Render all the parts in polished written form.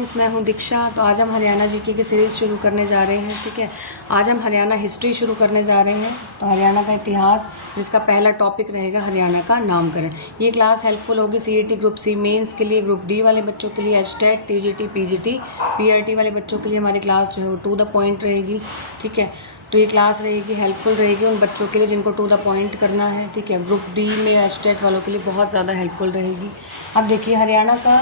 Friends, मैं हूं दीक्षा। तो आज हम हरियाणा जीके की सीरीज़ शुरू करने जा रहे हैं। ठीक है, आज हम हरियाणा हिस्ट्री शुरू करने जा रहे हैं। तो हरियाणा का इतिहास, जिसका पहला टॉपिक रहेगा हरियाणा का नामकरण। ये क्लास हेल्पफुल होगी सीईटी ग्रुप सी मेंस के लिए, ग्रुप डी वाले बच्चों के लिए, एचटेट, टीजीटी, पीजीटी, पीआरटी वाले बच्चों के लिए हमारी क्लास जो है वो टू द पॉइंट रहेगी। ठीक है, तो ये क्लास रहेगी हेल्पफुल रहेगी उन बच्चों के लिए जिनको टू द पॉइंट करना है। ठीक है, ग्रुप डी में एचटेट वालों के लिए बहुत ज़्यादा हेल्पफुल रहेगी। अब देखिए, हरियाणा का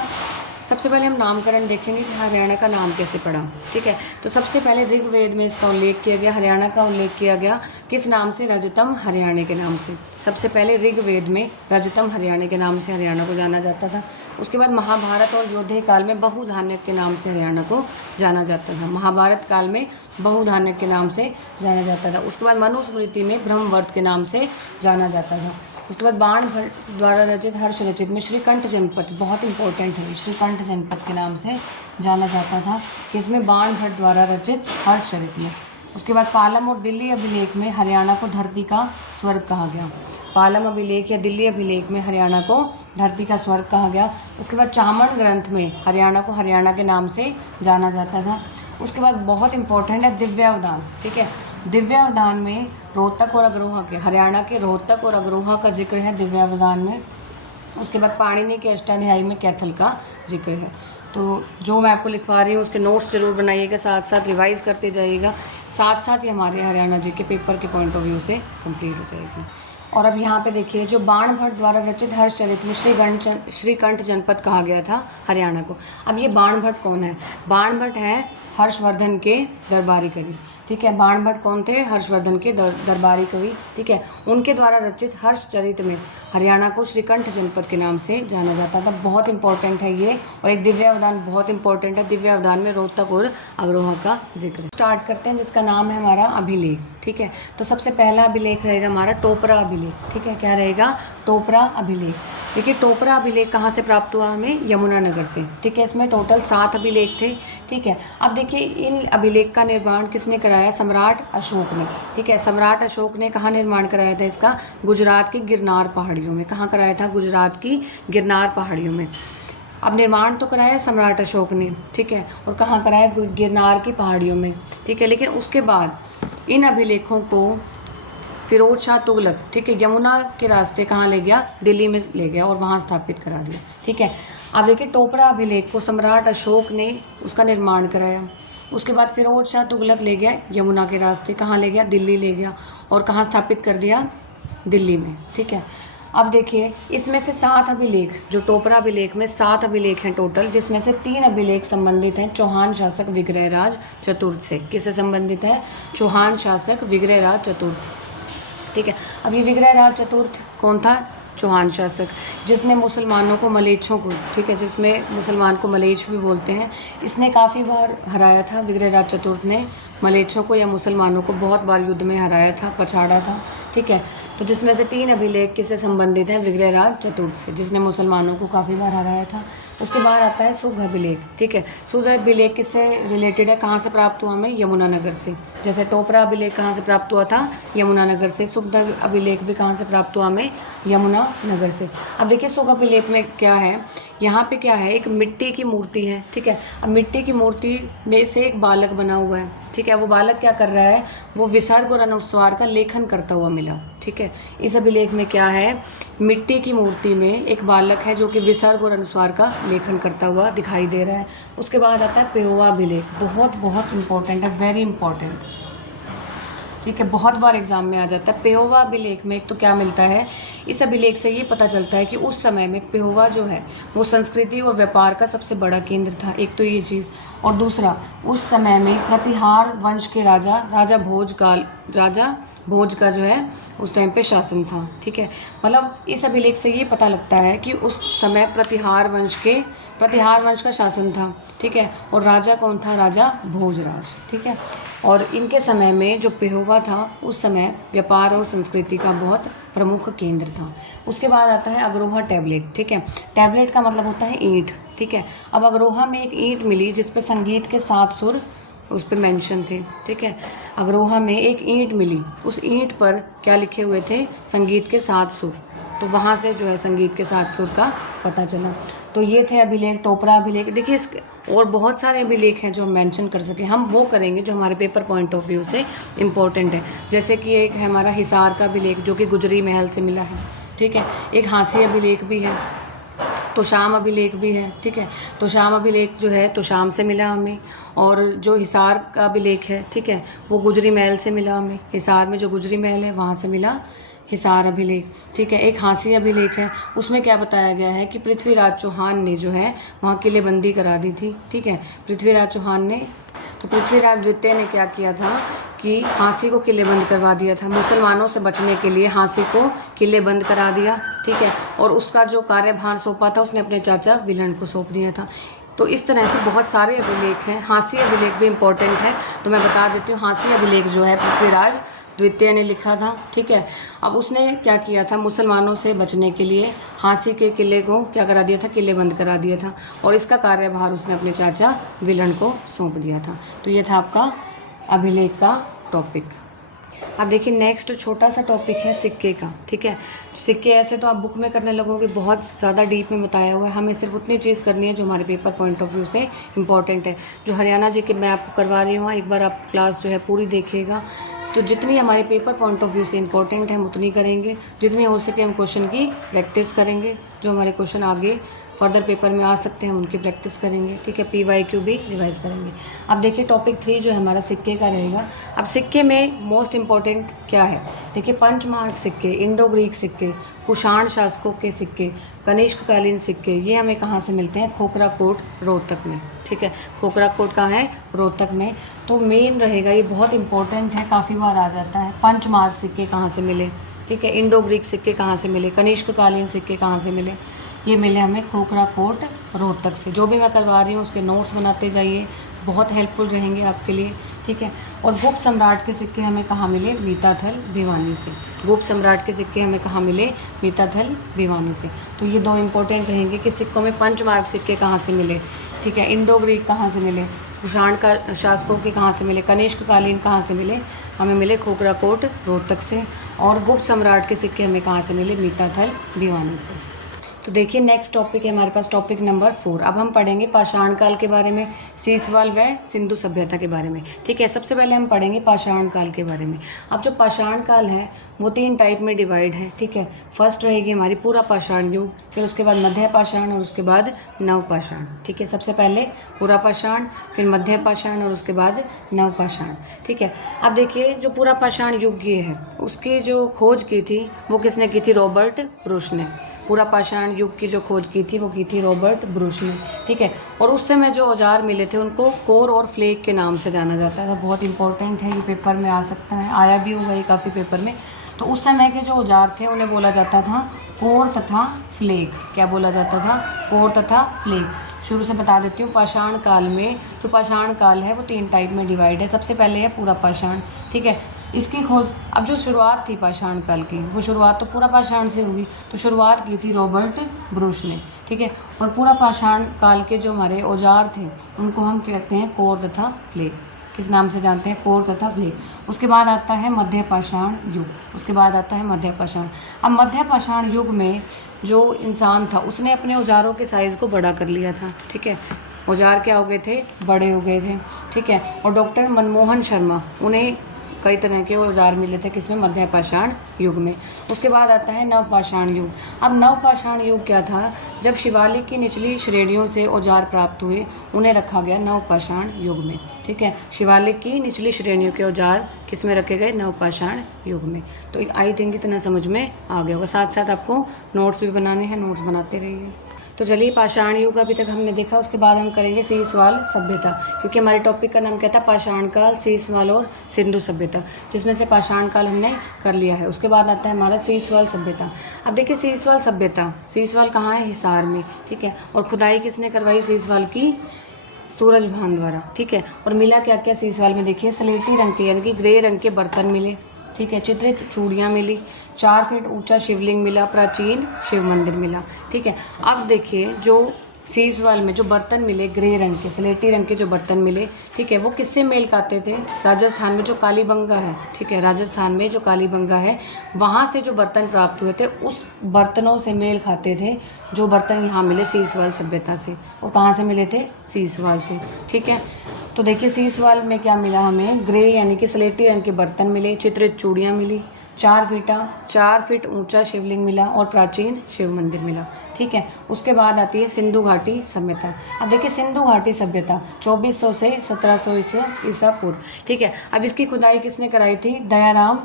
सबसे पहले हम नामकरण देखेंगे कि हरियाणा का नाम कैसे पड़ा। ठीक है, तो सबसे पहले ऋग्वेद में इसका उल्लेख किया गया, हरियाणा का उल्लेख किया गया किस नाम से? रजतम हरियाणा के नाम से। सबसे पहले ऋग्वेद में रजतम हरियाणा के नाम से हरियाणा को जाना जाता था। उसके बाद महाभारत और योद्धे काल में बहुधान्यक के नाम से हरियाणा को जाना जाता था। महाभारत काल में बहुधान्यक के नाम से जाना जाता था। उसके बाद मनुस्मृति में ब्रह्मवर्त के नाम से जाना जाता था। उसके बाद बाण भट्ट द्वारा रचित हर्षरचित में श्रीकंठ जनपद, बहुत इंपॉर्टेंट है, श्रीकंठ जनपद के नाम से जाना जाता था, किसमें? बाण भट्ट द्वारा रचित हर्षचरित में। उसके बाद पालम और दिल्ली अभिलेख में हरियाणा को धरती का स्वर्ग कहा गया। पालम अभिलेख या दिल्ली अभिलेख में हरियाणा को धरती का स्वर्ग कहा गया। उसके बाद चामन ग्रंथ में हरियाणा को हरियाणा के नाम से जाना जाता था। उसके बाद बहुत इंपॉर्टेंट है दिव्यावदान। ठीक है, दिव्यावदान में रोहतक और अग्रोहा के, हरियाणा के रोहतक और अग्रोहा का जिक्र है दिव्यावदान में। उसके बाद पाणिनि के अष्टाध्यायी में कैथल का जिक्र है। तो जो मैं आपको लिखवा रही हूँ उसके नोट्स जरूर बनाइएगा, साथ साथ रिवाइज करते जाइएगा, साथ साथ ही हमारे हरियाणा जी के पेपर के पॉइंट ऑफ व्यू से कंप्लीट हो जाएगी। और अब यहाँ पे देखिए, जो बाण भट्ट द्वारा रचित हर्षचरित में श्रीकंठ जनपद कहा गया था हरियाणा को। अब ये बाण भट्ट कौन है? बाण भट्ट है हर्षवर्धन के दरबारी कवि। ठीक है, बाण भट्ट कौन थे? हर्षवर्धन के दरबारी कवि। ठीक है, उनके द्वारा रचित हर्षचरित में हरियाणा को श्रीकंठ जनपद के नाम से जाना जाता था। बहुत इंपॉर्टेंट है ये। और एक दिव्यावदान बहुत इंपॉर्टेंट है, दिव्यावदान में रोहतक और अग्रोहा का जिक्र। स्टार्ट करते हैं, जिसका नाम है हमारा अभिलेख। ठीक है, तो सबसे पहला अभिलेख रहेगा हमारा टोपरा अभिलेख। ठीक है, क्या रहेगा? टोपरा अभिलेख। देखिए, टोपरा अभिलेख कहाँ से प्राप्त हुआ? हमें यमुनानगर से। ठीक है, इसमें टोटल 7 अभिलेख थे। ठीक है, अब देखिए, इन अभिलेख का निर्माण किसने कराया? सम्राट अशोक ने। ठीक है, सम्राट अशोक ने कहाँ निर्माण कराया था इसका? गुजरात की गिरनार पहाड़ियों में। कहाँ कराया था? गुजरात की गिरनार पहाड़ियों में। अब निर्माण तो कराया सम्राट अशोक ने, ठीक है, और कहाँ कराया? गिरनार की पहाड़ियों में। ठीक है, लेकिन उसके बाद इन अभिलेखों को फिरोज शाह तुगलक, ठीक है, यमुना के रास्ते कहाँ ले गया? दिल्ली में ले गया और वहाँ स्थापित करा दिया। ठीक है, अब देखिए, टोपरा अभिलेख को सम्राट अशोक ने उसका निर्माण कराया। उसके बाद फिरोज शाह तुगलक ले गया यमुना के रास्ते, कहाँ ले गया? दिल्ली ले गया और कहाँ स्थापित कर दिया? दिल्ली में। ठीक है, अब देखिए, इसमें से 7 अभिलेख, जो टोपरा अभिलेख में 7 अभिलेख हैं टोटल, जिसमें से 3 अभिलेख संबंधित हैं चौहान शासक विग्रहराज चतुर्थ से। किससे संबंधित है? चौहान शासक विग्रहराज चतुर्थ। ठीक है, अब ये विग्रहराज चतुर्थ कौन था? चौहान शासक, जिसने मुसलमानों को, मलेच्छों को, ठीक है, जिसमें मुसलमान को मलेच्छ भी बोलते हैं, इसने काफ़ी बार हराया था। विग्रहराज चतुर्थ ने मलेच्छों को या मुसलमानों को बहुत बार युद्ध में हराया था, पछाड़ा था। ठीक है, तो जिसमें से 3 अभिलेख किससे संबंधित हैं? विग्रहराज चतुर्थ से, जिसने मुसलमानों को काफ़ी बार हराया था। उसके बाद आता है सुघ अभिलेख। ठीक है, सुघ अभिलेख किससे रिलेटेड है? कहाँ से प्राप्त हुआ? हमें यमुनानगर से। जैसे टोपरा अभिलेख कहाँ से प्राप्त हुआ था? यमुनानगर से। सुघ अभिलेख भी कहाँ से प्राप्त हुआ? हमें यमुनानगर से। अब देखिए, सुघ अभिलेख में क्या है? यहाँ पे क्या है? एक मिट्टी की मूर्ति है। ठीक है, अब मिट्टी की मूर्ति में से एक बालक बना हुआ है। ठीक है, वो बालक क्या कर रहा है? वो विसर्ग और अनुस्वार का लेखन करता हुआ मिला। ठीक है, इस अभिलेख में क्या है? मिट्टी की मूर्ति में एक बालक है जो कि विसर्ग और अनुस्वार का लेखन करता हुआ दिखाई दे रहा है। उसके बाद आता है पेहोवा अभिलेख। बहुत बहुत इंपॉर्टेंट है, वेरी इंपॉर्टेंट। ठीक है, बहुत बार एग्जाम में आ जाता है। पेहोवा अभिलेख में एक तो क्या मिलता है? इस अभिलेख से ये पता चलता है कि उस समय में पेहोवा जो है वो संस्कृति और व्यापार का सबसे बड़ा केंद्र था। एक तो ये चीज़, और दूसरा, उस समय में प्रतिहार वंश के राजा भोज का जो है उस टाइम पे शासन था। ठीक है, मतलब इस अभिलेख से ये पता लगता है कि उस समय प्रतिहार वंश का शासन था। ठीक है, और राजा कौन था? राजा भोजराज। ठीक है, और इनके समय में जो पेहोवा था उस समय व्यापार और संस्कृति का बहुत प्रमुख केंद्र था। उसके बाद आता है अग्रोहा टैबलेट। ठीक है, टैबलेट का मतलब होता है ईंट। ठीक है, अब अग्रोहा में एक ईंट मिली जिस पे संगीत के 7 सुर उस पे मेंशन थे। ठीक है, अग्रोहा में एक ईंट मिली, उस ईंट पर क्या लिखे हुए थे? संगीत के 7 सुर। तो वहाँ से जो है संगीत के साथ सुर का पता चला। तो ये थे अभिलेख, टोपरा अभिलेख। देखिए इसके और बहुत सारे अभिलेख हैं जो हम मेंशन कर सकें, हम वो करेंगे जो हमारे पेपर पॉइंट ऑफ व्यू से इम्पोर्टेंट है। जैसे कि एक है हमारा हिसार का अभिलेख जो कि गुजरी महल से मिला है, ठीक है। एक हाँसी अभिलेख भी है, तोशाम अभिलेख भी है, ठीक है। तोशाम अभिलेख जो है तोशाम से मिला हमें, और जो हिसार का अभिलेख है, ठीक है, वो गुजरी महल से मिला हमें। हिसार में जो गुजरी महल है वहाँ से मिला हिसार अभिलेख, ठीक है। एक हाँसी अभिलेख है, उसमें क्या बताया गया है कि पृथ्वीराज चौहान ने जो है वहाँ किलेबंदी करा दी थी, ठीक है। पृथ्वीराज चौहान ने, तो पृथ्वीराज द्वितीय ने क्या किया था कि हाँसी को किलेबंद करवा दिया था। मुसलमानों से बचने के लिए हाँसी को किलेबंद करा दिया, ठीक है। और उसका जो कार्यभार सौंपा था उसने अपने चाचा विलन को सौंप दिया था। तो इस तरह से बहुत सारे अभिलेख हैं। हाँसी अभिलेख भी इम्पोर्टेंट है, तो मैं बता देती हूँ। हाँसी अभिलेख जो है पृथ्वीराज द्वितीय ने लिखा था, ठीक है। अब उसने क्या किया था, मुसलमानों से बचने के लिए हाँसी के किले को क्या करा दिया था, किलेबंद करा दिया था, और इसका कार्यभार उसने अपने चाचा विलन को सौंप दिया था। तो ये था आपका अभिलेख का टॉपिक। अब देखिए नेक्स्ट छोटा सा टॉपिक है सिक्के का, ठीक है। सिक्के ऐसे तो आप बुक में करने लगोगे, बहुत ज़्यादा डीप में बताया हुआ है। हमें सिर्फ उतनी चीज़ करनी है जो हमारे पेपर पॉइंट ऑफ व्यू से इम्पॉर्टेंट है। जो हरियाणा जी के मैं आपको करवा रही हूँ, एक बार आप क्लास जो है पूरी देखिएगा, तो जितनी हमारे पेपर पॉइंट ऑफ व्यू से इम्पोर्टेंट है हम उतनी करेंगे। जितनी हो सके हम क्वेश्चन की प्रैक्टिस करेंगे, जो हमारे क्वेश्चन आगे फर्दर पेपर में आ सकते हैं उनकी प्रैक्टिस करेंगे, ठीक है। PYQ भी रिवाइज करेंगे। अब देखिए टॉपिक 3 जो है हमारा सिक्के का रहेगा। अब सिक्के में मोस्ट इम्पॉर्टेंट क्या है, देखिए पंचमार्क सिक्के, इंडो ग्रीक सिक्के, कुषाण शासकों के सिक्के, कनिष्ककालीन सिक्के, ये हमें कहाँ से मिलते हैं, खोखरा कोट रोहतक में, ठीक है। खोखरा कोट कहाँ है, रोहतक में। तो मेन रहेगा, ये बहुत इंपॉर्टेंट है, काफ़ी बार आ जाता है। पंचमार्क सिक्के कहाँ से मिले, ठीक है। इंडो ग्रीक सिक्के कहाँ से मिले, कनिष्ककालीन सिक्के कहाँ से मिले, ये मिले हमें खोखरा कोट रोहतक से। जो भी मैं करवा रही हूँ उसके नोट्स बनाते जाइए, बहुत हेल्पफुल रहेंगे आपके लिए, ठीक है। और गुप्त सम्राट के सिक्के हमें कहाँ मिले, मीताथल भिवानी से। गुप्त सम्राट के सिक्के हमें कहाँ मिले, मीताथल भिवानी से। तो ये 2 इंपॉर्टेंट रहेंगे कि सिक्कों में पंचमार्क सिक्के कहाँ से मिले, ठीक है। इंडो ग्रीक कहाँ से मिले, कुषाण का शासकों के कहाँ से मिले, कनिष्ककालीन कहाँ से मिले, हमें मिले खोखरा कोट रोहतक से। और गुप्त सम्राट के सिक्के हमें कहाँ से मिले, मीताथल भिवानी से। तो देखिए नेक्स्ट टॉपिक है हमारे पास टॉपिक नंबर 4। अब हम पढ़ेंगे पाषाण काल के बारे में, सीसवाल व सिंधु सभ्यता के बारे में, ठीक है। सबसे पहले हम पढ़ेंगे पाषाण काल के बारे में। अब जो पाषाण काल है वो 3 टाइप में डिवाइड है, ठीक है। फर्स्ट रहेगी हमारी पूरा पाषाण युग, फिर उसके बाद मध्य पाषाण और उसके बाद नव पाषाण, ठीक है। सबसे पहले पूरा पाषाण, फिर मध्य पाषाण और उसके बाद नव पाषाण, ठीक है। अब देखिए जो पूरा पाषाण युग ये है उसकी जो खोज की थी वो किसने की थी, रॉबर्ट ब्रुश ने। पूरा पाषाण युग की जो खोज की थी वो की थी रॉबर्ट ब्रुश ने, ठीक है। और उस समय जो औजार मिले थे उनको कोर और फ्लेक के नाम से जाना जाता है। बहुत इंपॉर्टेंट है, ये पेपर में आ सकता है, आया भी होगा ये काफ़ी पेपर में। तो उस समय के जो औजार थे उन्हें बोला जाता था कोर तथा फ्लेक। क्या बोला जाता था, कोर तथा फ्लेक। शुरू से बता देती हूँ, पाषाण काल में जो पाषाण काल है वो 3 टाइप में डिवाइड है। सबसे पहले है पूरा पाषाण, ठीक है। इसकी खोज, अब जो शुरुआत थी पाषाण काल की वो शुरुआत तो पूरा पाषाण से होगी, तो शुरुआत की थी रॉबर्ट ब्रुश ने, ठीक है। और पूरा पाषाण काल के जो हमारे औजार थे उनको हम कहते हैं कोर तथा फ्लेक। किस नाम से जानते हैं, कोर तथा फ्लेक। उसके बाद आता है मध्य पाषाण युग, उसके बाद आता है मध्य पाषाण। अब मध्य पाषाण युग में जो इंसान था उसने अपने औजारों के साइज़ को बड़ा कर लिया था, ठीक है। औजार क्या हो गए थे, बड़े हो गए थे, ठीक है। और डॉक्टर मनमोहन शर्मा, उन्हें कई तरह के औजार मिले थे किसमें, मध्य पाषाण युग में। उसके बाद आता है नव पाषाण युग। अब नव पाषाण युग क्या था, जब शिवालिक की निचली श्रेणियों से औजार प्राप्त हुए उन्हें रखा गया नव पाषाण युग में, ठीक है। शिवालिक की निचली श्रेणियों के औजार किस में रखे गए, नव पाषाण युग में। तो आई थिंक इतना समझ में आ गया होगा। साथ साथ आपको नोट्स भी बनाने हैं, नोट्स बनाते रहिए। तो चलिए पाषाण युग अभी तक हमने देखा, उसके बाद हम करेंगे सीसवाल सभ्यता, क्योंकि हमारे टॉपिक का नाम क्या था, पाषाण काल, सीसवाल और सिंधु सभ्यता, जिसमें से पाषाण काल हमने कर लिया है। उसके बाद आता है हमारा सीसवाल सभ्यता। अब देखिए सीसवाल सभ्यता, सीसवाल कहाँ है, हिसार में, ठीक है। और खुदाई किसने करवाई सीसवाल की, सूरजभान द्वारा, ठीक है। और मिला क्या क्या सीसवाल में, देखिए स्लेटी रंग के यानी कि ग्रे रंग के बर्तन मिले, ठीक है। चित्रित चूड़ियाँ मिली, 4 फीट ऊंचा शिवलिंग मिला, प्राचीन शिव मंदिर मिला, ठीक है। अब देखिए जो सीसवाल में जो बर्तन मिले ग्रे रंग के, स्लेटी रंग के जो बर्तन मिले, ठीक है, वो किससे मेल खाते थे? राजस्थान में जो कालीबंगा है, ठीक है, राजस्थान में जो कालीबंगा है वहाँ से जो बर्तन प्राप्त हुए थे उस बर्तनों से मेल खाते थे जो बर्तन यहाँ मिले सीसवाल सभ्यता से। और कहाँ से मिले थे? सीसवाल से, ठीक है। तो देखिए सीसवाल में क्या मिला हमें? ग्रे यानी कि स्लेटी रंग के बर्तन मिले, चित्रित चूड़ियाँ मिली, 4 फीट ऊंचा शिवलिंग मिला और प्राचीन शिव मंदिर मिला, ठीक है। उसके बाद आती है सिंधु घाटी सभ्यता। अब देखिए सिंधु घाटी सभ्यता 2400 से 1700 ईसा पूर्व, ठीक है। अब इसकी खुदाई किसने कराई थी? दयाराम,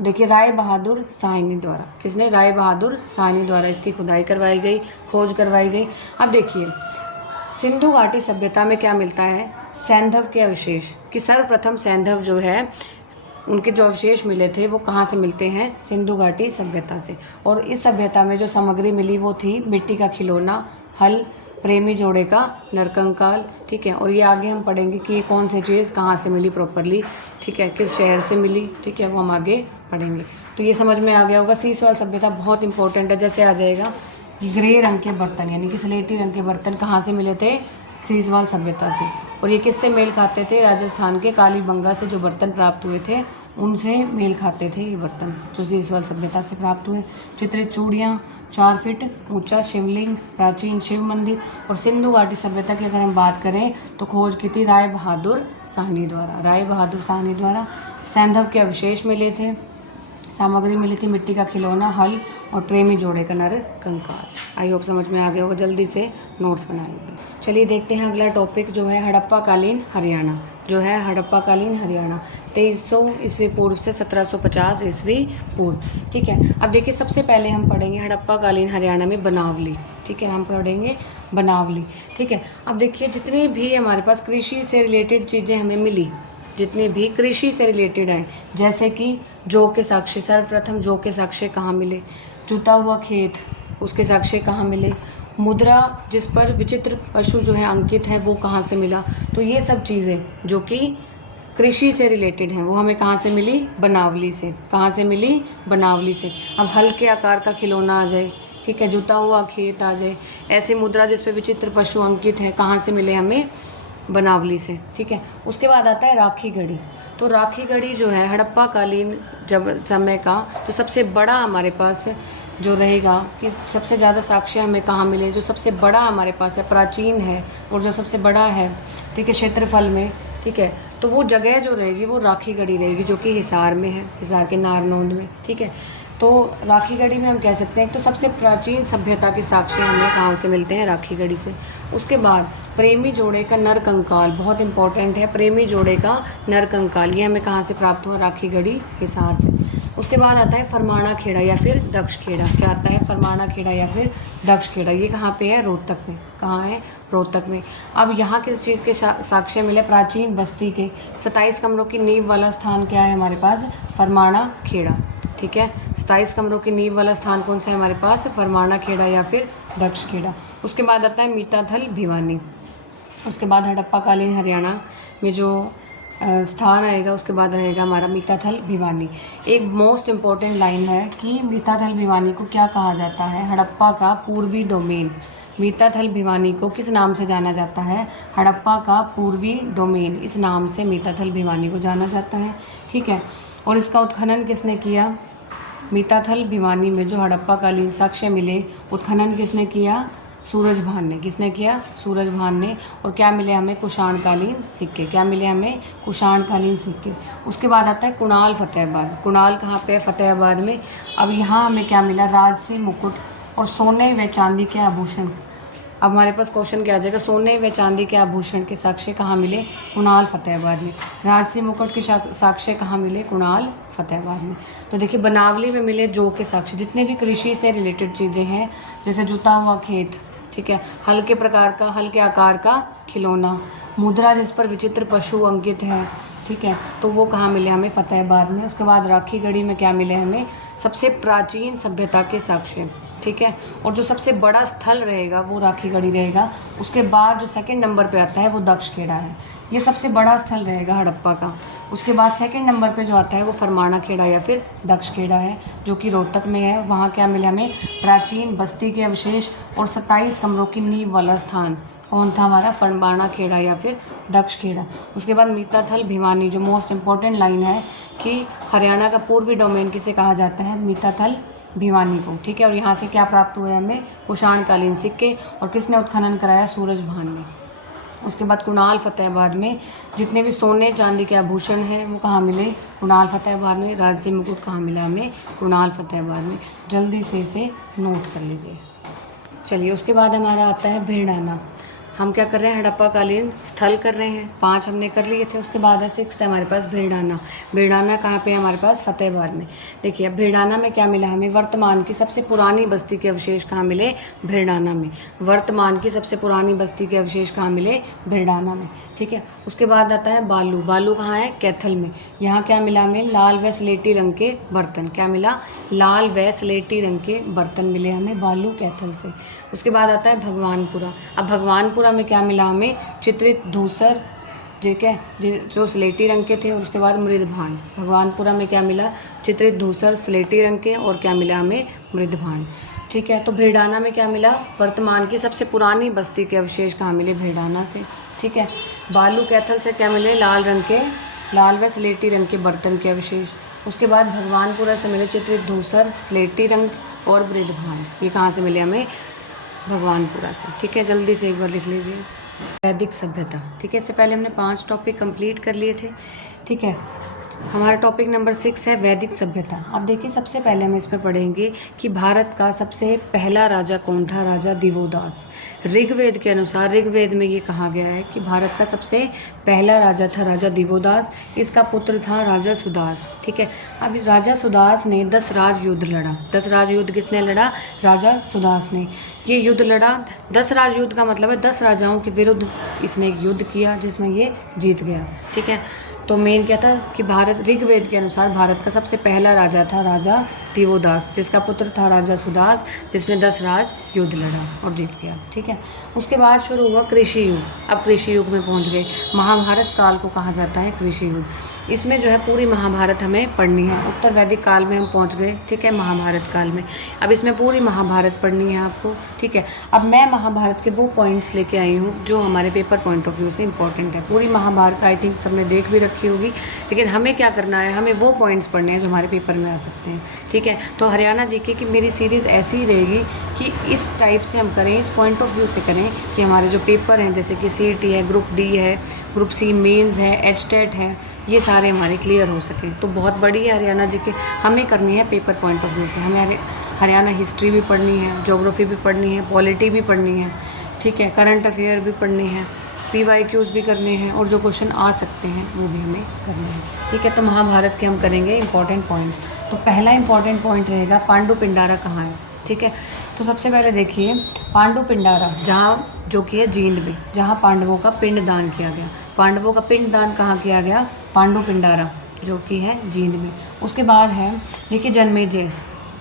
देखिए राय बहादुर साहनी द्वारा। किसने? राय बहादुर साहनी द्वारा इसकी खुदाई करवाई गई, खोज करवाई गई। अब देखिए सिंधु घाटी सभ्यता में क्या मिलता है? सैंधव के अवशेष, कि सर्वप्रथम सैंधव जो है उनके जो अवशेष मिले थे वो कहाँ से मिलते हैं? सिंधु घाटी सभ्यता से। और इस सभ्यता में जो सामग्री मिली वो थी मिट्टी का खिलौना, हल, प्रेमी जोड़े का नरकंकाल, ठीक है। और ये आगे हम पढ़ेंगे कि कौन सी चीज़ कहाँ से मिली प्रॉपरली, ठीक है, किस शहर से मिली, ठीक है, वो हम आगे पढ़ेंगे। तो ये समझ में आ गया होगा। सीसवाल सभ्यता बहुत इंपॉर्टेंट है। जैसे आ जाएगा ग्रे रंग के बर्तन यानी कि स्लेटी रंग के बर्तन कहाँ से मिले थे? सीसवाल सभ्यता से। और ये किससे मेल खाते थे? राजस्थान के कालीबंगा से जो बर्तन प्राप्त हुए थे उनसे मेल खाते थे ये बर्तन जो सीसवाल सभ्यता से प्राप्त हुए। चित्रित चूड़ियाँ, 4 फीट ऊंचा शिवलिंग, प्राचीन शिव मंदिर। और सिंधु घाटी सभ्यता की अगर हम बात करें तो खोज की थी राय बहादुर साहनी द्वारा। राय बहादुर साहनी द्वारा सैंधव के अवशेष मिले थे, सामग्री मिली थी मिट्टी का खिलौना, हल और प्रेमी जोड़े का नर कंकाल। आई होप समझ में आ गया होगा। जल्दी से नोट्स बना लीजिए। चलिए देखते हैं अगला टॉपिक जो है हड़प्पा कालीन हरियाणा, जो है हड़प्पा कालीन हरियाणा 2300 ईस्वी पूर्व से 1750 ईस्वी पूर्व, ठीक है। अब देखिए सबसे पहले हम पढ़ेंगे हड़प्पा कालीन हरियाणा में बनावली, ठीक है, हम पढ़ेंगे बनावली, ठीक है। अब देखिए जितने भी हमारे पास कृषि से रिलेटेड चीज़ें हमें मिली, जितने भी कृषि से रिलेटेड हैं, जैसे कि जौ के साक्ष्य, सर्वप्रथम जौ के साक्ष्य कहाँ मिले? जुता हुआ खेत, उसके साक्ष्य कहाँ मिले? मुद्रा जिस पर विचित्र पशु जो है अंकित है वो कहाँ से मिला? तो ये सब चीज़ें जो कि कृषि से रिलेटेड हैं वो हमें कहाँ से मिली? बनावली से। कहाँ से मिली? बनावली से। अब हल के आकार का खिलौना आ जाए, ठीक है, जुता हुआ खेत आ जाए, ऐसी मुद्रा जिस पर विचित्र पशु अंकित है कहाँ से मिले? हमें बनावली से, ठीक है। उसके बाद आता है राखी गढ़ी। तो राखी गढ़ी जो है हड़प्पा कालीन जब समय का जो सबसे बड़ा हमारे पास जो रहेगा कि सबसे ज़्यादा साक्ष्य हमें कहाँ मिले, जो सबसे बड़ा हमारे पास है, प्राचीन है और जो सबसे बड़ा है, ठीक है, क्षेत्रफल में, ठीक है, तो वो जगह जो रहेगी वो राखी गढ़ी रहेगी जो कि हिसार में है, हिसार के नारनौंद में, ठीक है। तो राखी गढ़ी में हम कह सकते हैं तो सबसे प्राचीन सभ्यता के साक्ष्य हमें कहाँ से मिलते हैं? राखी गढ़ी से। उसके बाद प्रेमी जोड़े का नर कंकाल बहुत इंपॉर्टेंट है। प्रेमी जोड़े का नर कंकाल ये हमें कहाँ से प्राप्त हुआ? राखी गढ़ी हिसार से। उसके बाद आता है फरमाना खेड़ा या फिर दक्ष खेड़ा। क्या आता है? फरमाना खेड़ा या फिर दक्ष खेड़ा। ये कहाँ पे है? रोहतक में। कहाँ है? रोहतक में। अब यहाँ किस चीज़ के साक्ष्य मिले? प्राचीन बस्ती के 27 कमरों की नींव वाला स्थान क्या है हमारे पास? फरमाना खेड़ा, ठीक है। 27 कमरों की नींव वाला स्थान कौन सा है हमारे पास? फरमाना खेड़ा या फिर दक्ष खेड़ा। उसके बाद आता है मीताथल भिवानी। उसके बाद हड़प्पा कालीन हरियाणा में जो स्थान आएगा उसके बाद रहेगा हमारा मीताथल भिवानी। एक मोस्ट इम्पॉर्टेंट लाइन है कि मीताथल भिवानी को क्या कहा जाता है? हड़प्पा का पूर्वी डोमेन। मीताथल भिवानी को किस नाम से जाना जाता है? हड़प्पा का पूर्वी डोमेन, इस नाम से मीताथल भिवानी को जाना जाता है, ठीक है। और इसका उत्खनन किसने किया? मीताथल भिवानी में जो हड़प्पा कालीन साक्ष्य मिले उत्खनन किसने किया? सूरजभान ने। किसने किया? सूरजभान ने। और क्या मिले हमें? कुषाणकालीन सिक्के। क्या मिले हमें? कुषाणकालीन सिक्के। उसके बाद आता है कुणाल फतेहाबाद। कुणाल कहाँ पे? फतेहाबाद में। अब यहाँ हमें क्या मिला? राजसी मुकुट और सोने व चांदी के आभूषण। अब हमारे पास क्वेश्चन क्या आ जाएगा? सोने व चांदी के आभूषण के साक्ष्य कहाँ मिले? कुणाल फतेहाबाद में। राजसी मुकुट के साक्ष्य कहाँ मिले? कुणाल फतेहाबाद में। तो देखिए बनावली में मिले जौ के साक्ष्य। जितने भी कृषि से रिलेटेड चीज़ें हैं जैसे जुता हुआ खेत, ठीक है, हल के प्रकार का, हल के आकार का खिलौना, मुद्रा जिस पर विचित्र पशु अंकित है, ठीक है, तो वो कहाँ मिले हमें? फतेहाबाद में। उसके बाद राखी गढ़ी में क्या मिले हमें? सबसे प्राचीन सभ्यता के साक्ष्य। ठीक है। और जो सबसे बड़ा स्थल रहेगा वो राखीगढ़ी रहेगा। उसके बाद जो सेकंड नंबर पे आता है वो दक्षखेड़ा है। ये सबसे बड़ा स्थल रहेगा हड़प्पा का। उसके बाद सेकंड नंबर पे जो आता है वो फरमाना खेड़ा या फिर दक्षखेड़ा है, जो कि रोहतक में है। वहाँ क्या मिला हमें? प्राचीन बस्ती के अवशेष और 27 कमरों की नींव वाला स्थान। कौन था हमारा? फरमाना खेड़ा या फिर दक्षखेड़ा। उसके बाद मीताथल भिवानी, जो मोस्ट इम्पॉर्टेंट लाइन है कि हरियाणा का पूर्वी डोमेन किसे कहा जाता है? मीताथल भिवानी को, ठीक है। और यहाँ से क्या प्राप्त हुए हमें? कुषाणकालीन सिक्के। और किसने उत्खनन कराया? सूरजभान ने। उसके बाद कुणाल फतेहाबाद में जितने भी सोने चांदी के आभूषण हैं वो कहाँ मिले? कुणाल फतेहाबाद में। राजसी मुकुट कहाँ मिला हमें? कुणाल फतेहाबाद में। जल्दी से इसे नोट कर लीजिए। चलिए, उसके बाद हमारा आता है भिड़ाना। हम क्या कर रहे हैं? हड़प्पा कालीन स्थल कर रहे हैं। 5 हमने कर लिए थे। उसके बाद है 6th है हमारे पास भिड़ाना। भिड़ाना कहाँ पे है हमारे पास? फतेहाबाद में। देखिए, अब भिड़ाना में क्या मिला हमें? वर्तमान की सबसे पुरानी बस्ती के अवशेष कहाँ मिले? भिड़ाना में। वर्तमान की सबसे पुरानी बस्ती के अवशेष कहाँ मिले? भिड़ाना में, ठीक है। उसके बाद आता है बालू। बालू कहाँ है? कैथल में। यहाँ क्या मिला हमें? लाल व स्लेटी रंग के बर्तन। क्या मिला? लाल व स्लेटी रंग के बर्तन मिले हमें बालू कैथल से। उसके बाद आता है भगवानपुरा। अब भगवानपुरा में क्या मिला हमें? चित्रित धूसर, ठीक है, जो स्लेटी रंग के थे। और उसके बाद मृदभान। भगवानपुरा में क्या मिला? चित्रित धूसर स्लेटी रंग के। और क्या मिला हमें? मृदभान, ठीक है। तो भिड़ाना में क्या मिला? वर्तमान की सबसे पुरानी बस्ती के अवशेष कहाँ मिले? भिड़ाना से, ठीक है। बालू कैथल से क्या मिले? लाल रंग के, लाल व स्लेटी रंग के बर्तन के अवशेष। उसके बाद भगवानपुरा से मिले चित्रित धूसर स्लेटी रंग और मृदभान। ये कहाँ से मिले हमें? भगवानपुरा से, ठीक है। जल्दी से एक बार लिख लीजिए। वैदिक सभ्यता, ठीक है। इससे पहले हमने 5 टॉपिक कंप्लीट कर लिए थे, ठीक है। हमारा टॉपिक नंबर 6 है वैदिक सभ्यता। अब देखिए, सबसे पहले हम इसमें पढ़ेंगे कि भारत का सबसे पहला राजा कौन था? राजा दिवोदास। ऋग्वेद के अनुसार, ऋग्वेद में ये कहा गया है कि भारत का सबसे पहला राजा था राजा दिवोदास। इसका पुत्र था राजा सुदास, ठीक है। अब राजा सुदास ने 10 राज युद्ध लड़ा। 10 राज युद्ध किसने लड़ा? राजा सुदास ने। ये युद्ध लड़ा, 10 राज युद्ध का मतलब है 10 राजाओं के विरुद्ध इसने एक युद्ध किया जिसमें ये जीत गया, ठीक है। तो मेन क्या था कि भारत, ऋग्वेद के अनुसार भारत का सबसे पहला राजा था राजा दिवोदास, जिसका पुत्र था राजा सुदास, जिसने 10 राज युद्ध लड़ा और जीत गया, ठीक है। उसके बाद शुरू हुआ कृषि युग। अब कृषि युग में पहुंच गए। महाभारत काल को कहा जाता है कृषि युग। इसमें जो है पूरी महाभारत हमें पढ़नी है। उत्तर वैदिक काल में हम पहुँच गए, ठीक है, महाभारत काल में। अब इसमें पूरी महाभारत पढ़नी है आपको, ठीक है। अब मैं महाभारत के वो पॉइंट्स लेके आई हूँ जो हमारे पेपर पॉइंट ऑफ व्यू से इंपॉर्टेंट है। पूरी महाभारत आई थिंक सबने देख भी रखी होगी, लेकिन हमें क्या करना है? हमें वो पॉइंट्स पढ़ने हैं जो हमारे पेपर में आ सकते हैं, ठीक है। तो हरियाणा जीके की मेरी सीरीज़ ऐसी ही रहेगी कि इस टाइप से हम करें, इस पॉइंट ऑफ व्यू से करें कि हमारे जो पेपर हैं, जैसे कि सीईटी है, ग्रुप डी है, ग्रुप सी मेंस है, एचटेट है, ये सारे हमारे क्लियर हो सकें। तो बहुत बड़ी है हरियाणा जीके, हमें करनी है पेपर पॉइंट ऑफ व्यू से। हमें हरियाणा हिस्ट्री भी पढ़नी है, ज्योग्राफी भी पढ़नी है, पॉलिटी भी पढ़नी है, ठीक है, करंट अफेयर भी पढ़नी है, PYQs भी करने हैं, और जो क्वेश्चन आ सकते हैं वो भी हमें करने हैं, ठीक है। तो महाभारत के हम करेंगे इंपॉर्टेंट पॉइंट्स। तो पहला इंपॉर्टेंट पॉइंट रहेगा पांडु पिंडारा कहाँ है, ठीक है। तो सबसे पहले देखिए पांडु पिंडारा, जहाँ जो कि है जींद में, जहाँ पांडवों का पिंडदान किया गया। पांडवों का पिंडदान कहाँ किया गया? पांडु पिंडारा, जो कि है जींद में। उसके बाद है देखिए जन्मेजय।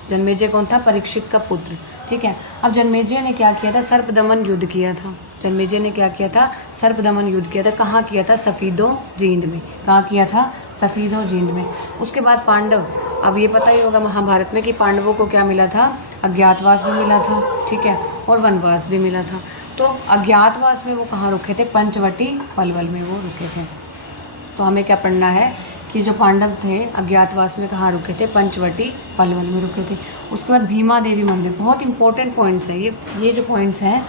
जन्मेजय कौन था? परीक्षित का पुत्र, ठीक है। अब जन्मेजय ने क्या किया था? सर्पदमन युद्ध किया था। जन्मेजय ने क्या किया था? सर्पदमन युद्ध किया था। कहाँ किया था? सफीदो जींद में। कहाँ किया था? सफीदो जींद में। उसके बाद पांडव, अब ये पता ही होगा महाभारत में कि पांडवों को क्या मिला था? अज्ञातवास भी मिला था, ठीक है, और वनवास भी मिला था। तो अज्ञातवास में वो कहाँ रुके थे? पंचवटी पलवल में वो रुके थे। तो हमें क्या पढ़ना है कि जो पांडव थे अज्ञातवास में कहाँ रुके थे? पंचवटी पलवल में रुके थे। उसके बाद भीमा देवी मंदिर, बहुत इंपॉर्टेंट पॉइंट्स है ये जो पॉइंट्स हैं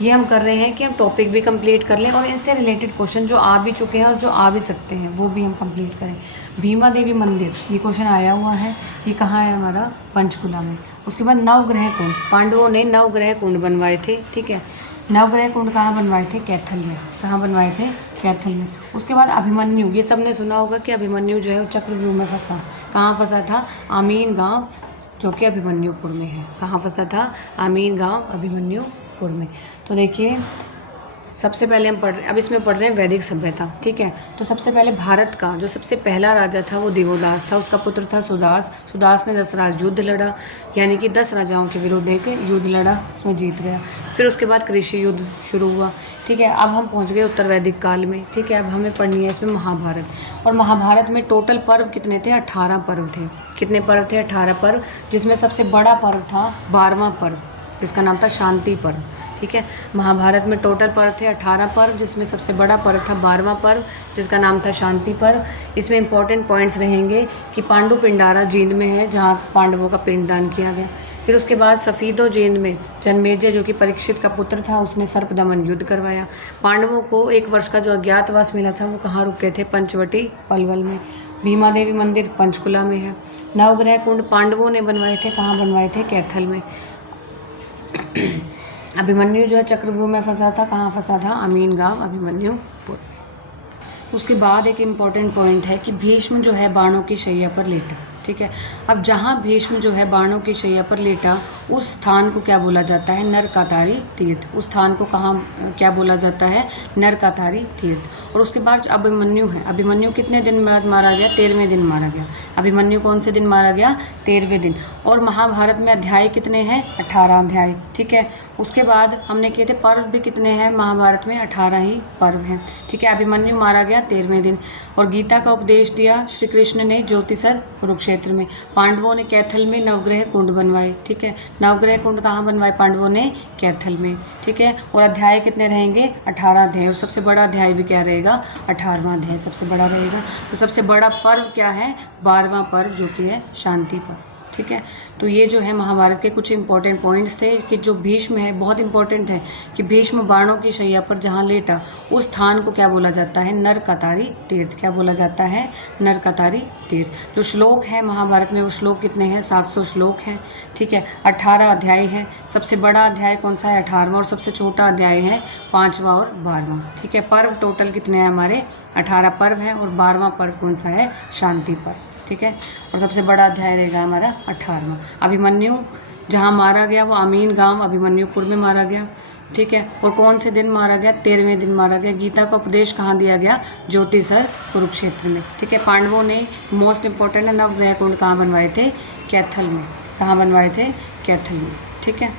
ये हम कर रहे हैं कि हम टॉपिक भी कंप्लीट कर लें और इनसे रिलेटेड क्वेश्चन जो आ भी चुके हैं और जो आ भी सकते हैं वो भी हम कंप्लीट करें। भीमा देवी मंदिर, ये क्वेश्चन आया हुआ है, ये कहाँ है हमारा? पंचकुला में। उसके बाद नवग्रह कुंड, पांडवों ने नवग्रह कुंड बनवाए थे, ठीक है। नवग्रह कुंड कहाँ बनवाए थे? कैथल में। कहाँ बनवाए थे? कैथल में। उसके बाद अभिमन्यु, ये सबने सुना होगा कि अभिमन्यु जो है वो चक्रव्यूह में फंसा। कहाँ फंसा था? आमीन गांव, जो कि अभिमन्युपुर में है। कहाँ फंसा था? आमीन गांव, अभिमन्युपुर में। तो देखिए सबसे पहले हम पढ़ रहे हैं, अब इसमें पढ़ रहे हैं वैदिक सभ्यता, ठीक है। तो सबसे पहले भारत का जो सबसे पहला राजा था वो देवोदास था, उसका पुत्र था सुदास। सुदास ने 10 राज युद्ध लड़ा, यानी कि 10 राजाओं के विरुद्ध एक युद्ध लड़ा, उसमें जीत गया। फिर उसके बाद कृषि युद्ध शुरू हुआ, ठीक है। अब हम पहुंच गए उत्तर वैदिक काल में, ठीक है। अब हमें पढ़नी है इसमें महाभारत। और महाभारत में टोटल पर्व कितने थे? 18 पर्व थे। कितने पर्व थे? 18 पर्व, जिसमें सबसे बड़ा पर्व था 12वां पर्व, जिसका नाम था शांति पर्व, ठीक है। महाभारत में टोटल पर्व थे 18 पर्व, जिसमें सबसे बड़ा पर्व था 12वां पर्व, जिसका नाम था शांति पर्व। इसमें इंपॉर्टेंट पॉइंट्स रहेंगे कि पांडु पिंडारा जींद में है, जहाँ पांडवों का पिंडदान किया गया। फिर उसके बाद सफीदो जींद में जन्मेजय, जो कि परीक्षित का पुत्र था, उसने सर्पदमन युद्ध करवाया। पांडवों को 1 वर्ष का जो अज्ञातवास मिला था वो कहाँ रुके थे? पंचवटी पलवल में। भीमा देवी मंदिर पंचकुला में है। नवग्रह कुंड पांडवों ने बनवाए थे, कहाँ बनवाए थे? कैथल में। अभिमन्यु जो है चक्रव्यूह में फंसा था, कहाँ फंसा था? अमीन गांव अभिमन्युपुर। उसके बाद एक इम्पॉर्टेंट पॉइंट है कि भीष्म जो है बाणों की शैया पर लेटा, ठीक है। अब जहाँ भीष्म जो है बाणों की शैया पर लेटा, उस स्थान को क्या बोला जाता है? नरकातारी तीर्थ। उस स्थान को कहाँ क्या बोला जाता है? नरकातारी तीर्थ। और उसके बाद अभिमन्यु है, अभिमन्यु कितने दिन बाद मारा गया? 13वें दिन मारा गया। अभिमन्यु कौन से दिन मारा गया? 13वें दिन। और महाभारत में अध्याय कितने हैं? 18 अध्याय, ठीक है। उसके बाद हमने किए थे पर्व भी कितने हैं महाभारत में? 18 ही पर्व हैं, ठीक है। अभिमन्यु मारा गया 13वें दिन। और गीता का उपदेश दिया श्री कृष्ण ने ज्योतिसर कुरुक्षेत्र में। पांडवों ने कैथल में नवग्रह कुंड बनवाए, ठीक है। नवग्रह कुंड कहाँ बनवाए? पांडवों ने कैथल में, ठीक है। और अध्याय कितने रहेंगे? 18 अध्याय। और सबसे बड़ा अध्याय भी क्या रहेगा? 18वां अध्याय सबसे बड़ा रहेगा। तो सबसे बड़ा पर्व क्या है? 12वां पर्व, जो कि है शांति पर्व, ठीक है। तो ये जो है महाभारत के कुछ इंपॉर्टेंट पॉइंट्स थे कि जो भीष्म है, बहुत इंपॉर्टेंट है कि भीष्म बाणों की शैया पर जहाँ लेटा, उस स्थान को क्या बोला जाता है? नरकातारी तीर्थ। क्या बोला जाता है? नरकातारी तीर्थ। जो श्लोक है महाभारत में, वो श्लोक कितने हैं? 700 श्लोक हैं, ठीक है। 18 अध्याय है। सबसे बड़ा अध्याय कौन सा है? 18वां। और सबसे छोटा अध्याय है 5वां और 12वां, ठीक है। पर्व टोटल कितने हैं हमारे? 18 पर्व है। और 12वां पर्व कौन सा है? शांति पर्व, ठीक है। और सबसे बड़ा अध्याय रहेगा हमारा 18वां। अभिमन्यु जहाँ मारा गया वो अमीन गांव अभिमन्युपुर में मारा गया, ठीक है। और कौन से दिन मारा गया? 13वें दिन मारा गया। गीता का उपदेश कहाँ दिया गया? ज्योतिसर कुरुक्षेत्र में, ठीक है। पांडवों ने मोस्ट इंपॉर्टेंट है नवग्रह कुंड कहाँ बनवाए थे? कैथल में। कहाँ बनवाए थे? कैथल में, ठीक है।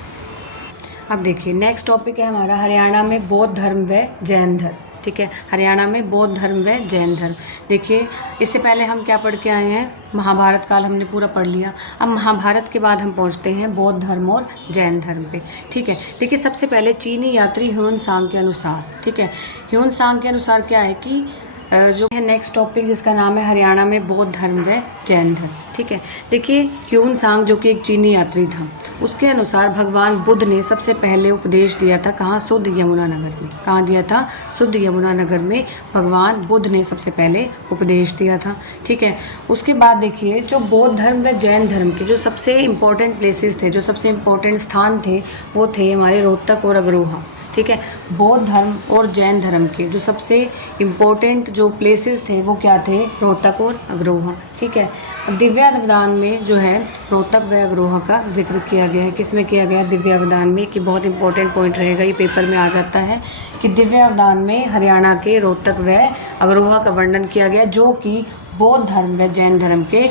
अब देखिए नेक्स्ट टॉपिक है हमारा हरियाणा में बौद्ध धर्म व जैन धर्म, ठीक है। हरियाणा में बौद्ध धर्म व जैन धर्म। देखिए इससे पहले हम क्या पढ़ के आए हैं? महाभारत काल हमने पूरा पढ़ लिया। अब महाभारत के बाद हम पहुंचते हैं बौद्ध धर्म और जैन धर्म पे, ठीक है। देखिए सबसे पहले चीनी यात्री ह्यून सांग के अनुसार, ठीक है। ह्यून सांग के अनुसार क्या है कि जो है नेक्स्ट टॉपिक जिसका नाम है हरियाणा में बौद्ध धर्म व जैन धर्म, ठीक है। देखिए ह्यून सांग जो कि एक चीनी यात्री था, उसके अनुसार भगवान बुद्ध ने सबसे पहले उपदेश दिया था कहाँ? शुद्ध यमुनानगर में। कहाँ दिया था? शुद्ध यमुनानगर में भगवान बुद्ध ने सबसे पहले उपदेश दिया था, ठीक है। उसके बाद देखिए जो बौद्ध धर्म व जैन धर्म के जो सबसे इम्पोर्टेंट प्लेसेस थे, जो सबसे इम्पोर्टेंट स्थान थे, वो थे हमारे रोहतक और अग्रोहा, ठीक है। बौद्ध धर्म और जैन धर्म के जो सबसे इम्पोर्टेंट जो प्लेसेस थे वो क्या थे? रोहतक और अग्रोहा, ठीक है। दिव्यावदान में जो है रोहतक व अग्रोहा का जिक्र किया गया है। किस में किया गया? दिव्यावदान में, कि बहुत इंपॉर्टेंट पॉइंट रहेगा, ये पेपर में आ जाता है कि दिव्यावदान में हरियाणा के रोहतक व अग्रोहा का वर्णन किया गया, जो कि बौद्ध धर्म व जैन धर्म के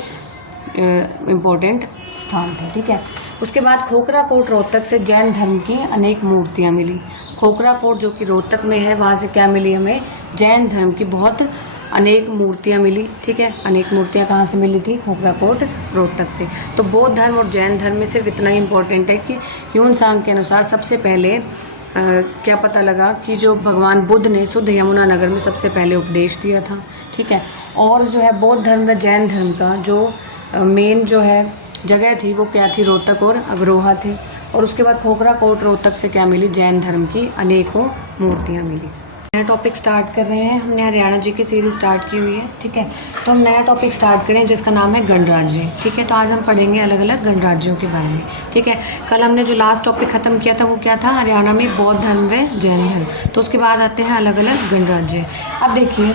इम्पोर्टेंट स्थान थे, ठीक है। उसके बाद खोखरा कोट रोहतक से जैन धर्म की अनेक मूर्तियाँ मिली। खोखरा कोट जो कि रोहतक में है, वहाँ से क्या मिली हमें? जैन धर्म की बहुत अनेक मूर्तियाँ मिली, ठीक है। अनेक मूर्तियाँ कहाँ से मिली थी? खोखरा कोट रोहतक से। तो बौद्ध धर्म और जैन धर्म में सिर्फ इतना ही इम्पोर्टेंट है कि ह्यून सांग के अनुसार सबसे पहले क्या पता लगा कि जो भगवान बुद्ध ने शुद्ध यमुनानगर में सबसे पहले उपदेश दिया था, ठीक है। और जो है बौद्ध धर्म व जैन धर्म का जो मेन जो है जगह थी वो क्या थी? रोहतक और अग्रोहा थे। और उसके बाद खोखरा कोट रोहतक से क्या मिली? जैन धर्म की अनेकों मूर्तियाँ मिली। नया टॉपिक स्टार्ट कर रहे हैं, हमने हरियाणा जी की सीरीज स्टार्ट की हुई है, ठीक है। तो हम नया टॉपिक स्टार्ट करें जिसका नाम है गणराज्य, ठीक है। तो आज हम पढ़ेंगे अलग अलग गणराज्यों के बारे में, ठीक है। कल हमने जो लास्ट टॉपिक खत्म किया था वो क्या था? हरियाणा में बौद्ध धर्म व जैन धर्म। तो उसके बाद आते हैं अलग अलग गणराज्य। अब देखिए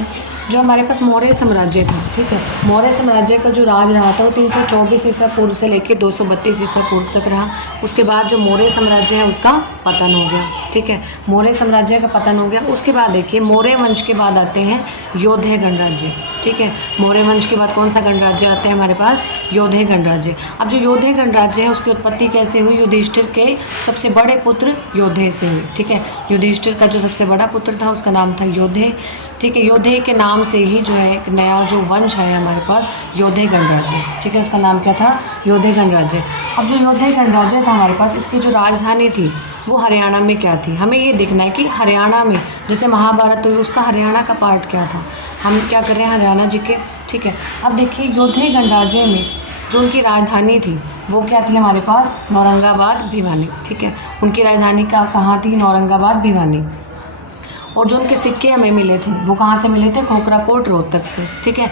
जो हमारे पास मौर्य साम्राज्य था, ठीक है, मौर्य साम्राज्य का जो राज रहा था वो 324 ईसा पूर्व से लेकर 232 ईसा पूर्व तक रहा। उसके बाद जो मौर्य साम्राज्य है उसका पतन हो गया, ठीक है, मौर्य साम्राज्य का पतन हो गया। उसके बाद देखिए मौर्य वंश के बाद आते हैं योधे गणराज्य, ठीक है, मौर्य वंश के बाद कौन सा गणराज्य आता है हमारे पास? योधे गणराज्य। अब जो योधे गणराज्य है उसकी उत्पत्ति कैसे हुई? युधिष्ठिर के सबसे बड़े पुत्र योधे से हुई, ठीक है, युधिष्ठिर का जो सबसे बड़ा पुत्र था उसका नाम था योधे, ठीक है, योधे के नाम से ही जो है एक नया जो वंश है हमारे पास योधे गणराज्य, ठीक है, उसका नाम क्या था? योधे गणराज्य। अब जो योधे गणराज्य था हमारे पास, इसकी जो राजधानी थी वो हरियाणा में क्या थी? हमें ये देखना है कि हरियाणा में जैसे महाभारत हुई उसका हरियाणा का पार्ट क्या था, हम क्या कर रहे हैं हरियाणा जी के, ठीक है। अब देखिए योधे गणराज्य में जो उनकी राजधानी थी वो क्या थी हमारे पास? नौरंगाबाद भिवानी, ठीक है, उनकी राजधानी का कहाँ थी? नौरंगाबाद भिवानी। और जो उनके सिक्के हमें मिले थे वो कहाँ से मिले थे? खोखराकोट रोहतक से, ठीक है।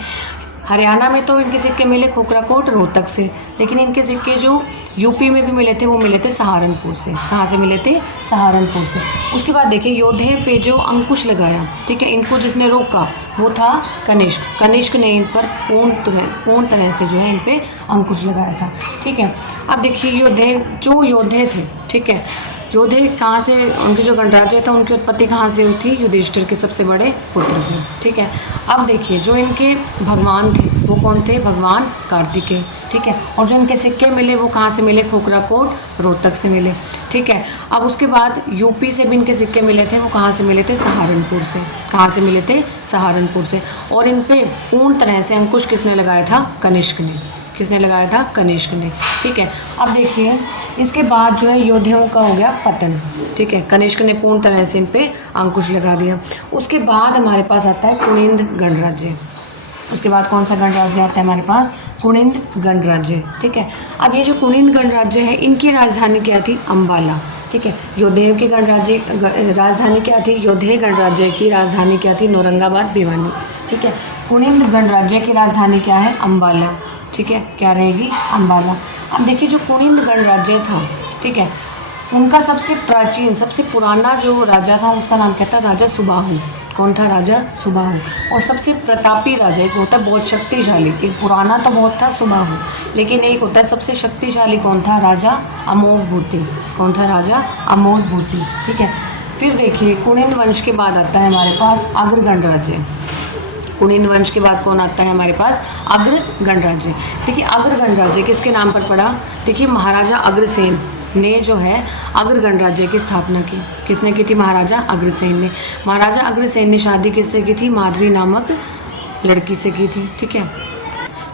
हरियाणा में तो इनके सिक्के मिले खोखराकोट रोहतक से, लेकिन इनके सिक्के जो यूपी में भी मिले थे वो मिले थे सहारनपुर से। कहाँ से मिले थे? सहारनपुर से। उसके बाद देखिए योधे पे जो अंकुश लगाया, ठीक है, इनको जिसने रोका वो था कनिष्क। कनिष्क ने इन पर पूर्ण तरह से जो है इन पे अंकुश लगाया था, ठीक है। अब देखिए योधे थे, ठीक है, योधे कहाँ से, उनके जो गणराज्य था उनकी उत्पत्ति कहाँ से हुई थी? युधिष्ठिर के सबसे बड़े पुत्र से, ठीक है। अब देखिए जो इनके भगवान थे वो कौन थे? भगवान कार्तिकेय, ठीक है। और जो इनके सिक्के मिले वो कहाँ से मिले? खोखराकोट रोहतक से मिले, ठीक है। अब उसके बाद यूपी से भी इनके सिक्के मिले थे, वो कहाँ से मिले थे? सहारनपुर से। कहाँ से मिले थे? सहारनपुर से। और इन पे पूर्ण तरह से अंकुश किसने लगाया था? कनिष्क ने। किसने लगाया था? कनिष्क ने, ठीक है। अब देखिए इसके बाद जो है योधेयों का हो गया पतन, ठीक है, कनिष्क ने पूर्ण तरह से इन पे अंकुश लगा दिया। उसके बाद हमारे पास आता है कुनिंद गणराज्य। उसके बाद कौन सा गणराज्य आता है हमारे पास? कुनिंद गणराज्य, ठीक है। अब ये जो कुनिंद गणराज्य है इनकी राजधानी क्या थी? अंबाला, ठीक है। योधेय की गणराज्य राजधानी क्या थी? योधेय गणराज्य की राजधानी क्या थी? नौरंगाबाद भिवानी, ठीक है। कुनिंद गणराज्य की राजधानी क्या है? अंबाला, ठीक है, क्या रहेगी? अंबाला। अब देखिए जो कुनिंद गणराज्य था, ठीक है, उनका सबसे प्राचीन सबसे पुराना जो राजा था उसका नाम क्या था? राजा सुबाहु। कौन था? राजा सुबाहु। और सबसे प्रतापी राजा एक होता है बहुत शक्तिशाली, एक पुराना तो बहुत था सुबाहु, लेकिन एक होता है सबसे शक्तिशाली, कौन था? राजा अमोघभूति। कौन था? राजा अमोघभूति, ठीक है। फिर देखिए कुनिंद वंश के बाद आता है हमारे पास अग्र गणराज्य। कुनिंद वंश के बाद कौन आता है हमारे पास? अग्र गणराज्य। देखिए अग्र गणराज्य किसके नाम पर पड़ा? देखिए महाराजा अग्रसेन ने जो है अग्र गणराज्य की स्थापना की। किसने की थी? महाराजा अग्रसेन ने। महाराजा अग्रसेन ने शादी किससे की थी? माधवी नामक लड़की से की थी, ठीक है।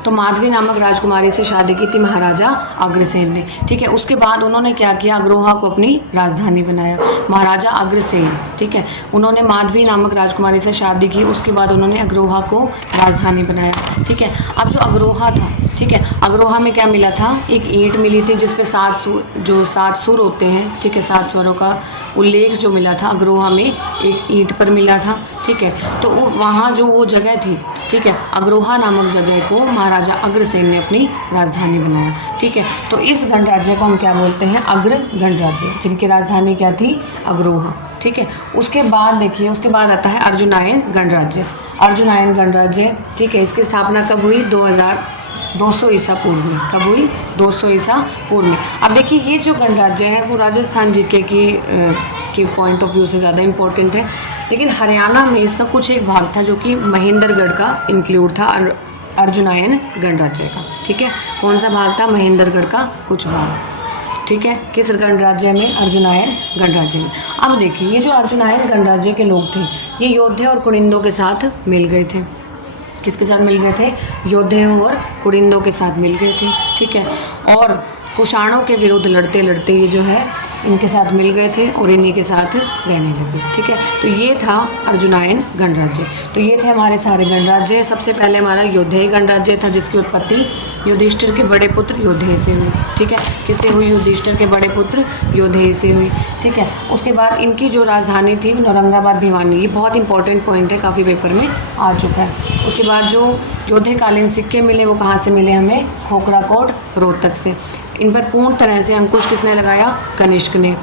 तो माधवी नामक राजकुमारी से शादी की थी महाराजा अग्रसेन ने, ठीक है। उसके बाद उन्होंने क्या किया? अग्रोहा को अपनी राजधानी बनाया। महाराजा अग्रसेन, ठीक है, उन्होंने माधवी नामक राजकुमारी से शादी की, उसके बाद उन्होंने अग्रोहा को राजधानी बनाया, ठीक है। अब जो अग्रोहा था, ठीक है, अग्रोहा में क्या मिला था? एक ईंट मिली थी जिसपे 7 सुर होते हैं, ठीक है, 7 स्वरों का उल्लेख जो मिला था अग्रोहा में एक ईंट पर मिला था, ठीक है। तो वहाँ जो वो जगह थी, ठीक है, अग्रोहा नामक जगह को महाराजा अग्रसेन ने अपनी राजधानी बनाया, ठीक है। तो इस गणराज्य को हम क्या बोलते हैं? अग्र गणराज्य, जिनकी राजधानी क्या थी? अग्रोहा, ठीक है। उसके बाद देखिए उसके बाद आता है अर्जुनायन गणराज्य। अर्जुनायन गणराज्य, ठीक है, इसकी स्थापना कब हुई? 200 ईसा पूर्व में। कब हुई? 200 ईसा पूर्व में। अब देखिए ये जो गणराज्य है वो राजस्थान जीके की पॉइंट ऑफ व्यू से ज़्यादा इम्पोर्टेंट है, लेकिन हरियाणा में इसका कुछ एक भाग था जो कि महेंद्रगढ़ का इंक्लूड था अर्जुनायन गणराज्य का, ठीक है। कौन सा भाग था? महेंद्रगढ़ का कुछ भाग, ठीक है, किस गणराज्य में? अर्जुनायन गणराज्य में। अब देखिए ये जो अर्जुनायन गणराज्य के लोग थे ये योधे और कुनिंदों के साथ मिल गए थे। किसके साथ मिल गए थे? योधेयों और कुनिंदों के साथ मिल गए थे, ठीक है। और कुषाणों के विरुद्ध लड़ते लड़ते ये जो है इनके साथ मिल गए थे और इन्हीं के साथ रहने लगे, ठीक है। तो ये था अर्जुनायन गणराज्य। तो ये थे हमारे सारे गणराज्य। सबसे पहले हमारा योधेय गणराज्य था जिसकी उत्पत्ति युधिष्ठिर के बड़े पुत्र योधेय से हुई, ठीक है। किससे हुई? युधिष्ठिर के बड़े पुत्र योधेय से हुई, ठीक है। उसके बाद इनकी जो राजधानी थी नौरंगाबाद भिवानी। ये बहुत इंपॉर्टेंट पॉइंट है, काफ़ी पेपर में आ चुका है। उसके बाद जो योधेकालीन सिक्के मिले वो कहाँ से मिले हमें? खोखराकोट रोहतक से। इन पर पूर्ण तरह से अंकुश किसने लगाया? कनिष्क ने,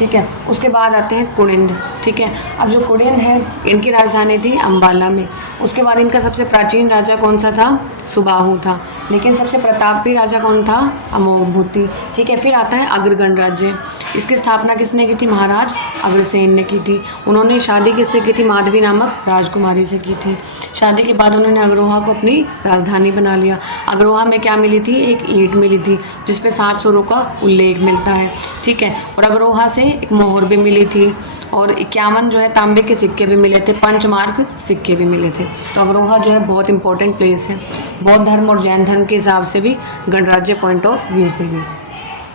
ठीक है। उसके बाद आते हैं कुणिंद, ठीक है। अब जो कुणिंद है इनकी राजधानी थी अंबाला में। उसके बाद इनका सबसे प्राचीन राजा कौन सा था? सुबाहु था। लेकिन सबसे प्रतापी राजा कौन था? अमोघभूति, ठीक है। फिर आता है अग्र गणराज्य। इसकी स्थापना किसने की थी? महाराज अग्रसेन ने की थी। उन्होंने शादी किससे की थी? माधवी नामक राजकुमारी से की थी। शादी के बाद उन्होंने अग्रोहा को अपनी राजधानी बना लिया। अग्रोहा में क्या मिली थी? एक ईंट मिली थी जिसपे 7 सुरों का उल्लेख मिलता है, ठीक है। और अग्रोहा से एक मोहर भी मिली थी और 51 जो है तांबे के सिक्के भी मिले थे, पंचमार्क सिक्के भी मिले थे। तो अग्रोहा जो है बहुत इंपॉर्टेंट प्लेस है, बौद्ध धर्म और जैन धर्म के हिसाब से भी, गणराज्य पॉइंट ऑफ व्यू से भी।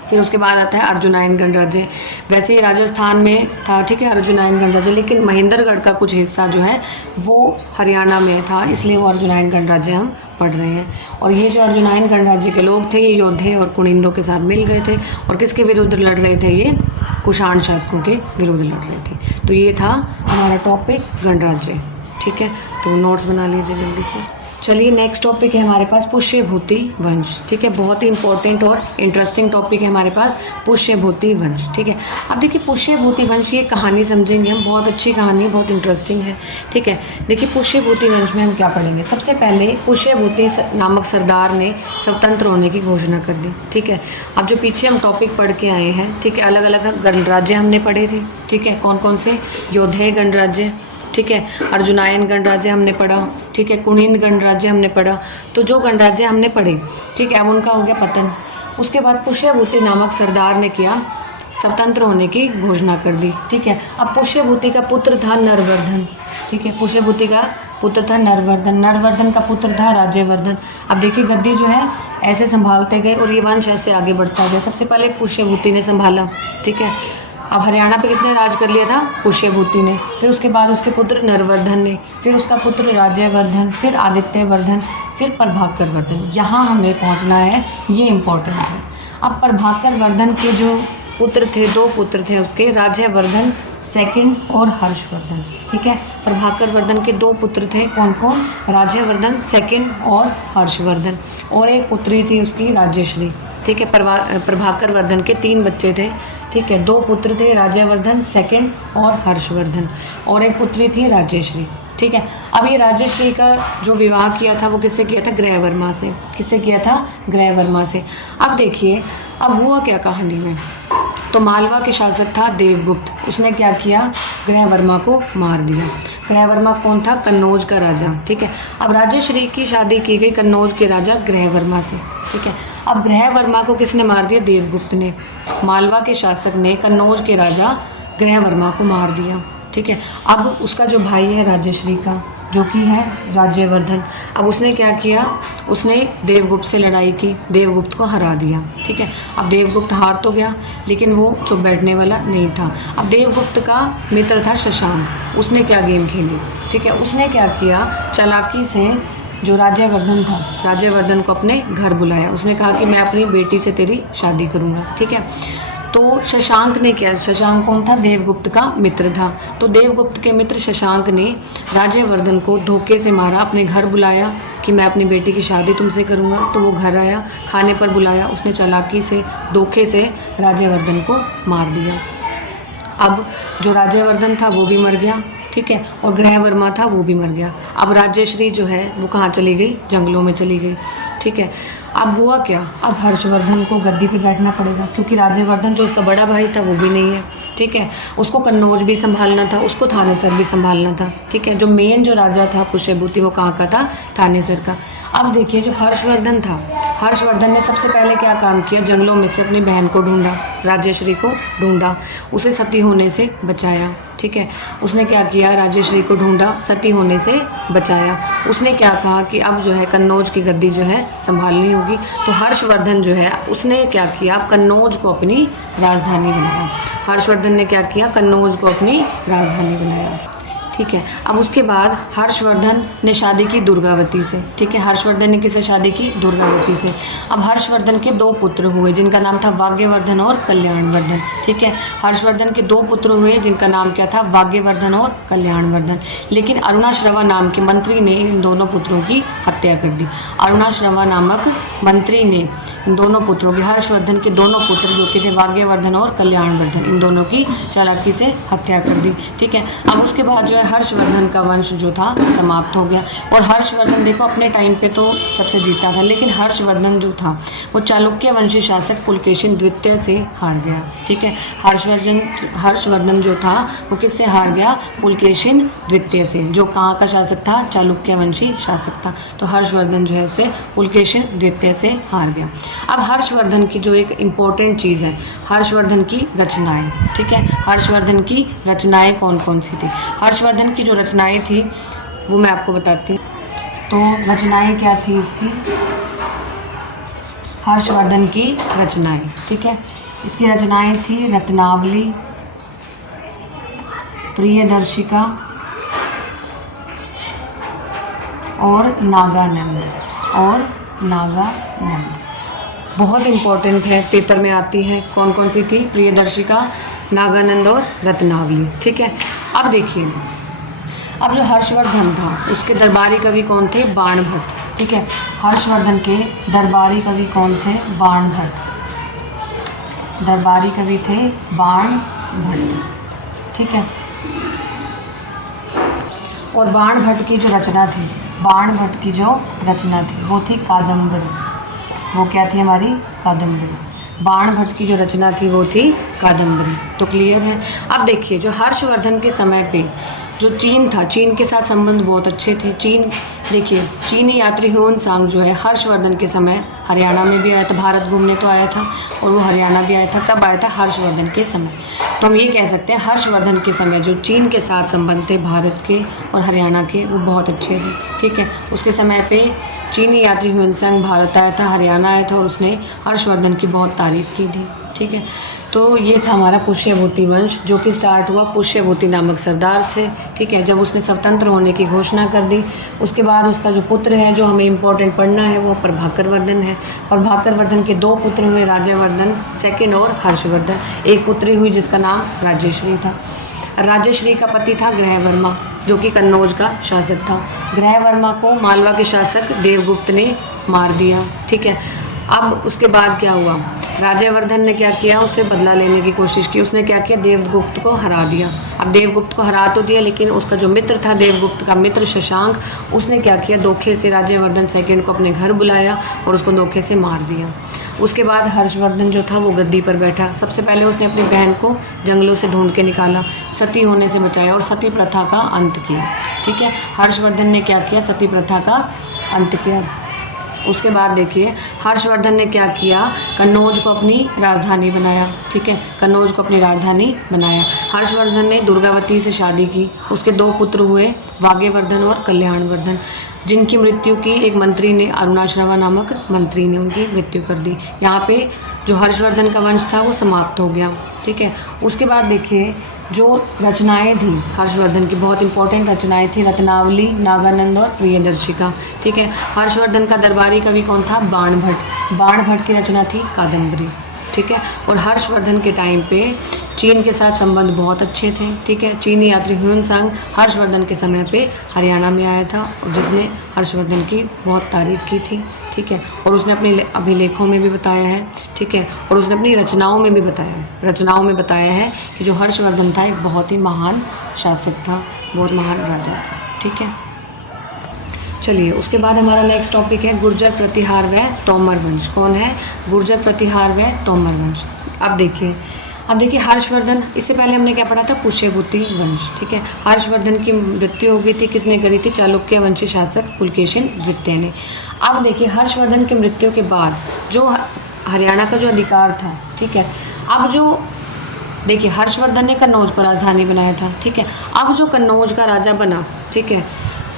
फिर उसके बाद आता है अर्जुनायन गणराज्य। वैसे ही राजस्थान में था, ठीक है, अर्जुनायन गणराज्य, लेकिन महेंद्रगढ़ का कुछ हिस्सा जो है वो हरियाणा में था, इसलिए वो अर्जुनायन गणराज्य हम पढ़ रहे हैं। और ये जो अर्जुनायन गणराज्य के लोग थे ये योद्धे और कुणिंदों के साथ मिल गए थे और किसके विरुद्ध लड़ रहे थे? ये कुषाण शासकों के विरुद्ध लड़ रहे थे। तो ये था हमारा टॉपिक गणराज्य, ठीक है। तो नोट्स बना लीजिए जल्दी से। चलिए नेक्स्ट टॉपिक है हमारे पास पुष्यभूति वंश, ठीक है। बहुत ही इंपॉर्टेंट और इंटरेस्टिंग टॉपिक है हमारे पास पुष्यभूति वंश, ठीक है। अब देखिए पुष्यभूति वंश, ये कहानी समझेंगे हम, बहुत अच्छी कहानी है, बहुत इंटरेस्टिंग है, ठीक है। देखिए पुष्यभूति वंश में हम क्या पढ़ेंगे? सबसे पहले पुष्यभूति नामक सरदार ने स्वतंत्र होने की घोषणा कर दी, ठीक है। अब जो पीछे हम टॉपिक पढ़ के आए हैं, ठीक है, अलग अलग गणराज्य हमने पढ़े थे, ठीक है। कौन कौन से? योद्धेय गणराज्य, ठीक है, अर्जुनायन गणराज्य हमने पढ़ा, ठीक है, कुणिंद गणराज्य हमने पढ़ा। तो जो गणराज्य हमने पढ़े, ठीक है, अब उनका हो गया पतन। उसके बाद पुष्यभूति नामक सरदार ने किया? स्वतंत्र होने की घोषणा कर दी, ठीक है। अब पुष्यभूति का पुत्र था नरवर्धन, ठीक है, पुष्यभूति का पुत्र था नरवर्धन। नरवर्धन का पुत्र था राज्यवर्धन। अब देखिए गद्दी जो है ऐसे संभालते गए और ये वंश ऐसे आगे बढ़ता गया। सबसे पहले पुष्यभूति ने संभाला, ठीक है। अब हरियाणा पे किसने राज कर लिया था? पुष्यभूति ने। फिर उसके बाद उसके पुत्र नरवर्धन ने, फिर उसका पुत्र राज्यवर्धन, फिर आदित्यवर्धन, फिर प्रभाकर वर्धन। यहाँ हमें पहुँचना है, ये इम्पोर्टेंट है। अब प्रभाकर वर्धन के जो पुत्र थे, 2 पुत्र थे उसके, राज्यवर्धन सेकंड और हर्षवर्धन, ठीक है। प्रभाकर वर्धन के 2 पुत्र थे, कौन कौन? राज्यवर्धन सेकंड और हर्षवर्धन। और एक पुत्री थी उसकी राज्यश्री, ठीक है। प्रभाकर वर्धन के 3 बच्चे थे, ठीक है। 2 पुत्र थे, राज्यवर्धन सेकंड और हर्षवर्धन, और एक पुत्री थी राज्यश्री, ठीक है। अब ये राज्यश्री का जो विवाह किया था वो किससे किया था? ग्रहवर्मा से। किससे किया था? ग्रहवर्मा से। अब देखिए अब हुआ क्या कहानी में? तो मालवा के शासक था देवगुप्त, उसने क्या किया? ग्रहवर्मा को मार दिया। ग्रहवर्मा कौन था? कन्नौज का राजा, ठीक है। अब राज्यश्री की शादी की गई कन्नौज के राजा ग्रहवर्मा से, ठीक है। अब ग्रहवर्मा को किसने मार दिया? देवगुप्त ने। मालवा के शासक ने कन्नौज के राजा ग्रहवर्मा को मार दिया, ठीक है। अब उसका जो भाई है राज्यश्री का, जो कि है राज्यवर्धन, अब उसने क्या किया? उसने देवगुप्त से लड़ाई की, देवगुप्त को हरा दिया, ठीक है। अब देवगुप्त हार तो गया लेकिन वो चुप बैठने वाला नहीं था। अब देवगुप्त का मित्र था शशांक, उसने क्या गेम खेली, ठीक है। उसने क्या किया? चालाकी से जो राज्यवर्धन था, राज्यवर्धन को अपने घर बुलाया। उसने कहा कि मैं अपनी बेटी से तेरी शादी करूँगा, ठीक है। तो शशांक ने क्या? शशांक कौन था? देवगुप्त का मित्र था। तो देवगुप्त के मित्र शशांक ने राज्यवर्धन को धोखे से मारा, अपने घर बुलाया कि मैं अपनी बेटी की शादी तुमसे करूंगा। तो वो घर आया, खाने पर बुलाया, उसने चालाकी से, धोखे से राज्यवर्धन को मार दिया। अब जो राज्यवर्धन था वो भी मर गया, ठीक है, और ग्रहवर्मा था वो भी मर गया। अब राज्यश्री जो है वो कहाँ चली गई? जंगलों में चली गई, ठीक है। अब हुआ क्या? अब हर्षवर्धन को गद्दी पे बैठना पड़ेगा क्योंकि राज्यवर्धन जो उसका बड़ा भाई था वो भी नहीं है, ठीक है। उसको कन्नौज भी संभालना था, उसको थानेसर भी संभालना था, ठीक है। जो मेन जो राजा था पुष्यभूति वो कहाँ का था? थानेसर का। अब देखिए जो हर्षवर्धन था, हर्षवर्धन ने सबसे पहले क्या काम किया? जंगलों में से अपनी बहन को ढूंढा, राज्यश्री को ढूंढा, उसे सती होने से बचाया, ठीक है। उसने क्या किया? राज्यश्री को ढूंढा, सती होने से बचाया। उसने क्या कहा कि अब जो है कन्नौज की गद्दी जो है संभालनी होगी। तो हर्षवर्धन जो है उसने क्या किया? कन्नौज को अपनी राजधानी बनाया। हर्षवर्धन ने क्या किया? कन्नौज को अपनी राजधानी बनाया, ठीक है। अब उसके बाद हर्षवर्धन ने शादी की दुर्गावती से, ठीक है। हर्षवर्धन ने किससे शादी की? दुर्गावती से। अब हर्षवर्धन के 2 पुत्र हुए जिनका नाम था वाग्यवर्धन और कल्याणवर्धन, ठीक है। हर्षवर्धन के 2 पुत्र हुए जिनका नाम क्या था? वाग्यवर्धन और कल्याणवर्धन। लेकिन अरुणाश्रवा नाम के मंत्री ने इन दोनों पुत्रों की हत्या कर दी। अरुणाश्रवा नामक मंत्री ने इन दोनों पुत्रों की, हर्षवर्धन के दोनों पुत्र जो कि थे वाग्यवर्धन और कल्याणवर्धन, इन दोनों की चालाकी से हत्या कर दी, ठीक है। अब उसके बाद जो है हर्षवर्धन का वंश जो था समाप्त हो गया। और हर्षवर्धन देखो अपने टाइम पे तो सबसे जीता था, लेकिन हर्षवर्धन जो था वो चालुक्य वंशी शासक पुलकेशिन द्वितीय से हार गया, ठीक है। हर्षवर्धन जो था वो किससे हार गया? पुलकेशिन द्वितीय से, जो कहाँ का शासक था? चालुक्य वंशी शासक था। तो हर्षवर्धन जो है उसे पुलकेशिन द्वितीय से हार गया। अब हर्षवर्धन की जो एक इम्पोर्टेंट चीज़ है, हर्षवर्धन की रचनाएं, ठीक है। हर्षवर्धन की रचनाएं कौन कौन सी थी? हर्षवर्धन की जो रचनाएं थी वो मैं आपको बताती हूँ। तो रचनाएं क्या थी इसकी? हर्षवर्धन की रचनाएं, ठीक है। इसकी रचनाएं थी रत्नावली, प्रियदर्शिका और नागानंद बहुत इम्पोर्टेंट है, पेपर में आती है। कौन कौन सी थी? प्रियदर्शिका, नागानंद और रत्नावली, ठीक है। अब देखिए, अब जो हर्षवर्धन था उसके दरबारी कवि कौन थे? बाणभट्ट, ठीक है। हर्षवर्धन के दरबारी कवि कौन थे? बाणभट्ट। दरबारी कवि थे बाणभट्ट, ठीक है। और बाणभट्ट की जो रचना थी, बाणभट्ट की जो रचना थी वो थी कादम्बरी। वो क्या थी? हमारी कादम्बरी। बाणभट्ट की जो रचना थी वो थी कादम्बरी। तो क्लियर है। अब देखिए, जो हर्षवर्धन के समय पे जो चीन था, चीन के साथ संबंध बहुत अच्छे थे। चीन, देखिए, चीनी यात्री ह्वेनसांग जो है हर्षवर्धन के समय हरियाणा में भी आया था, भारत घूमने तो आया था, और वो हरियाणा भी आया था। कब आया था? हर्षवर्धन के समय। तो हम ये कह सकते हैं हर्षवर्धन के समय जो चीन के साथ संबंध थे भारत के और हरियाणा के, वो बहुत अच्छे थे, ठीक है। उसके समय पे चीनी यात्री ह्वेनसांग भारत आया था, हरियाणा आया था, और उसने हर्षवर्धन की बहुत तारीफ़ की थी, ठीक है। तो ये था हमारा पुष्यभूति वंश, जो कि स्टार्ट हुआ पुष्यभूति नामक सरदार से, ठीक है, जब उसने स्वतंत्र होने की घोषणा कर दी। उसके बाद उसका जो पुत्र है जो हमें इम्पोर्टेंट पढ़ना है वो प्रभाकरवर्धन है। प्रभाकरवर्धन के 2 पुत्र हुए, राज्यवर्धन सेकंड और हर्षवर्धन। एक पुत्री हुई जिसका नाम राज्यश्री था। राज्यश्री का पति था ग्रहवर्मा, जो कि कन्नौज का शासक था। ग्रहवर्मा को मालवा के शासक देवगुप्त ने मार दिया, ठीक है। अब उसके बाद क्या हुआ? राज्यवर्धन ने क्या किया? उसे बदला लेने की कोशिश की। उसने क्या किया? देवगुप्त को हरा दिया। अब देवगुप्त को हरा तो दिया, लेकिन उसका जो मित्र था, देवगुप्त का मित्र शशांक, उसने क्या किया? धोखे से राज्यवर्धन सेकंड को अपने घर बुलाया और उसको धोखे से मार दिया। उसके बाद हर्षवर्धन जो था वो गद्दी पर बैठा। सबसे पहले उसने अपनी बहन को जंगलों से ढूंढ के निकाला, सती होने से बचाया और सती प्रथा का अंत किया, ठीक है। हर्षवर्धन ने क्या किया? सती प्रथा का अंत किया। उसके बाद देखिए हर्षवर्धन ने क्या किया? कन्नौज को अपनी राजधानी बनाया, ठीक है। कन्नौज को अपनी राजधानी बनाया। हर्षवर्धन ने दुर्गावती से शादी की। उसके 2 पुत्र हुए, वाग्यवर्धन और कल्याणवर्धन, जिनकी मृत्यु की एक मंत्री ने, अरुणाश्रवा नामक मंत्री ने उनकी मृत्यु कर दी। यहाँ पे जो हर्षवर्धन का वंश था वो समाप्त हो गया, ठीक है। उसके बाद देखिए जो रचनाएं थी हर्षवर्धन की, बहुत इंपॉर्टेंट रचनाएं थी, रत्नावली, नागानंद और प्रियदर्शिका, ठीक है। हर्षवर्धन का दरबारी कवि कौन था? बाणभट्ट। बाणभट्ट की रचना थी कादम्बरी, ठीक है। और हर्षवर्धन के टाइम पे चीन के साथ संबंध बहुत अच्छे थे, ठीक है। चीनी यात्री ह्वेनसांग हर्षवर्धन के समय पे हरियाणा में आया था और जिसने हर्षवर्धन की बहुत तारीफ़ की थी, ठीक है। और उसने अपने अभिलेखों में भी बताया है, ठीक है। और उसने अपनी रचनाओं में भी बताया है कि जो हर्षवर्धन था एक बहुत ही महान शासक था, बहुत महान राजा था, ठीक है। चलिए उसके बाद हमारा नेक्स्ट टॉपिक है गुर्जर प्रतिहार व तोमर वंश। कौन है? गुर्जर प्रतिहार व तोमर वंश। अब देखिए हर्षवर्धन, इससे पहले हमने क्या पढ़ा था? पुष्यभूति वंश, ठीक है। हर्षवर्धन की मृत्यु हो गई थी, किसने करी थी? चालुक्य वंशी शासक पुलकेशिन द्वितीय ने। अब देखिए हर्षवर्धन की मृत्यु के बाद जो हरियाणा का जो अधिकार था, ठीक है। अब जो देखिए हर्षवर्धन ने कन्नौज को राजधानी बनाया था, ठीक है। अब जो कन्नौज का राजा बना, ठीक है,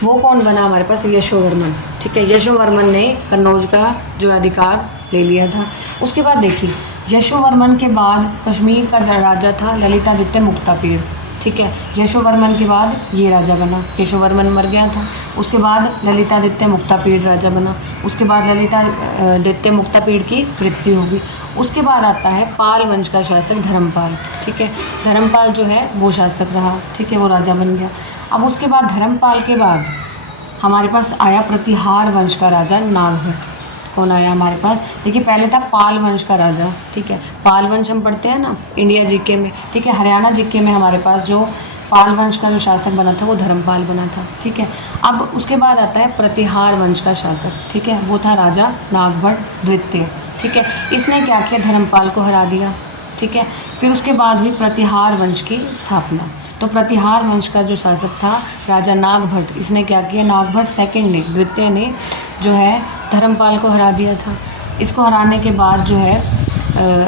वो कौन बना? हमारे पास यशोवर्मन, ठीक है। यशोवर्मन ने कन्नौज का जो अधिकार ले लिया था। उसके बाद देखिए यशोवर्मन के बाद कश्मीर का राजा था ललितादित्य मुक्तापीड़, ठीक है। यशोवर्मन के बाद ये राजा बना, यशोवर्मन मर गया था। उसके बाद ललितादित्य मुक्तापीड़ राजा बना। उसके बाद ललितादित्य मुक्तापीड़ की मृत्यु होगी। उसके बाद आता है पाल वंश का शासक धर्मपाल, ठीक है। धर्मपाल जो है वो शासक रहा, ठीक है, वो राजा बन गया। अब उसके बाद धर्मपाल के बाद हमारे पास आया प्रतिहार वंश का राजा नागभट्ट। कौन आया हमारे पास? देखिए पहले था पाल वंश का राजा, ठीक है। पाल वंश हम पढ़ते हैं ना इंडिया जीके में, ठीक है। हरियाणा जीके में हमारे पास जो पाल वंश का जो शासक बना था वो धर्मपाल बना था, ठीक है। अब उसके बाद आता है प्रतिहार वंश का शासक, ठीक है, वो था राजा नागभट्ट द्वितीय, ठीक है। इसने क्या किया? धर्मपाल को हरा दिया, ठीक है। फिर उसके बाद हुई प्रतिहार वंश की स्थापना। तो प्रतिहार वंश का जो शासक था राजा नागभट्ट, इसने क्या किया? नागभट्ट सेकंड ने, द्वितीय ने जो है धर्मपाल को हरा दिया था। इसको हराने के बाद जो है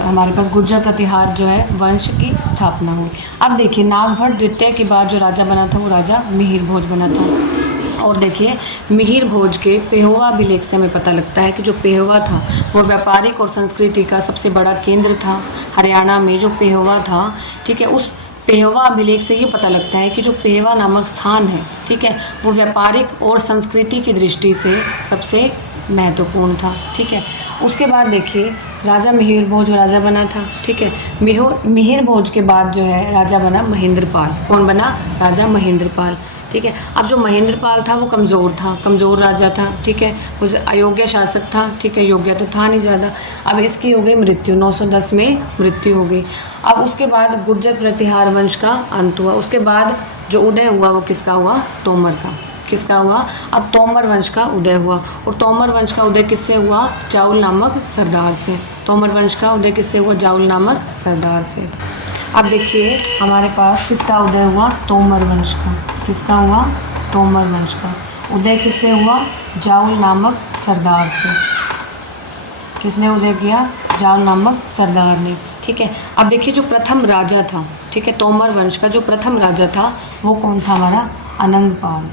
हमारे पास गुर्जर प्रतिहार जो है वंश की स्थापना हुई। अब देखिए नागभट्ट द्वितीय के बाद जो राजा बना था वो राजा मिहिर भोज बना था। और देखिए मिहिर भोज के पेहोवा अभिलेख से हमें पता लगता है कि जो पेहोवा था वो व्यापारिक और संस्कृति का सबसे बड़ा केंद्र था। हरियाणा में जो पेहोवा था, ठीक है, उस पेहोवा अभिलेख से ये पता लगता है कि जो पेहोवा नामक स्थान है, ठीक है, वो व्यापारिक और संस्कृति की दृष्टि से सबसे महत्वपूर्ण था, ठीक है। उसके बाद देखिए राजा मिहिर भोज राजा बना था, ठीक है। मिहिर भोज के बाद जो है राजा बना महेंद्रपाल। कौन बना? राजा महेंद्रपाल, ठीक है। अब जो महेंद्रपाल था वो कमज़ोर था, कमज़ोर राजा था, ठीक है, वो अयोग्य शासक था, ठीक है, योग्य तो था नहीं ज़्यादा। अब इसकी हो गई मृत्यु, 910 में मृत्यु हो गई। अब उसके बाद गुर्जर प्रतिहार वंश का अंत हुआ। उसके बाद जो उदय हुआ वो किसका हुआ? तोमर का। किसका हुआ? अब तोमर वंश का उदय हुआ। और तोमर वंश का उदय किससे हुआ? जाउल नामक सरदार से। तोमर वंश का उदय किससे हुआ? जाउल नामक सरदार से। अब देखिए हमारे पास किसका उदय हुआ? तोमर वंश का। किसका हुआ? तोमर वंश का उदय किससे हुआ? जाउल नामक सरदार से। किसने उदय किया? जाउल नामक सरदार ने, ठीक है। अब देखिए जो प्रथम राजा था, ठीक है, तोमर वंश का जो प्रथम राजा था वो कौन था? हमारा अनंगपाल,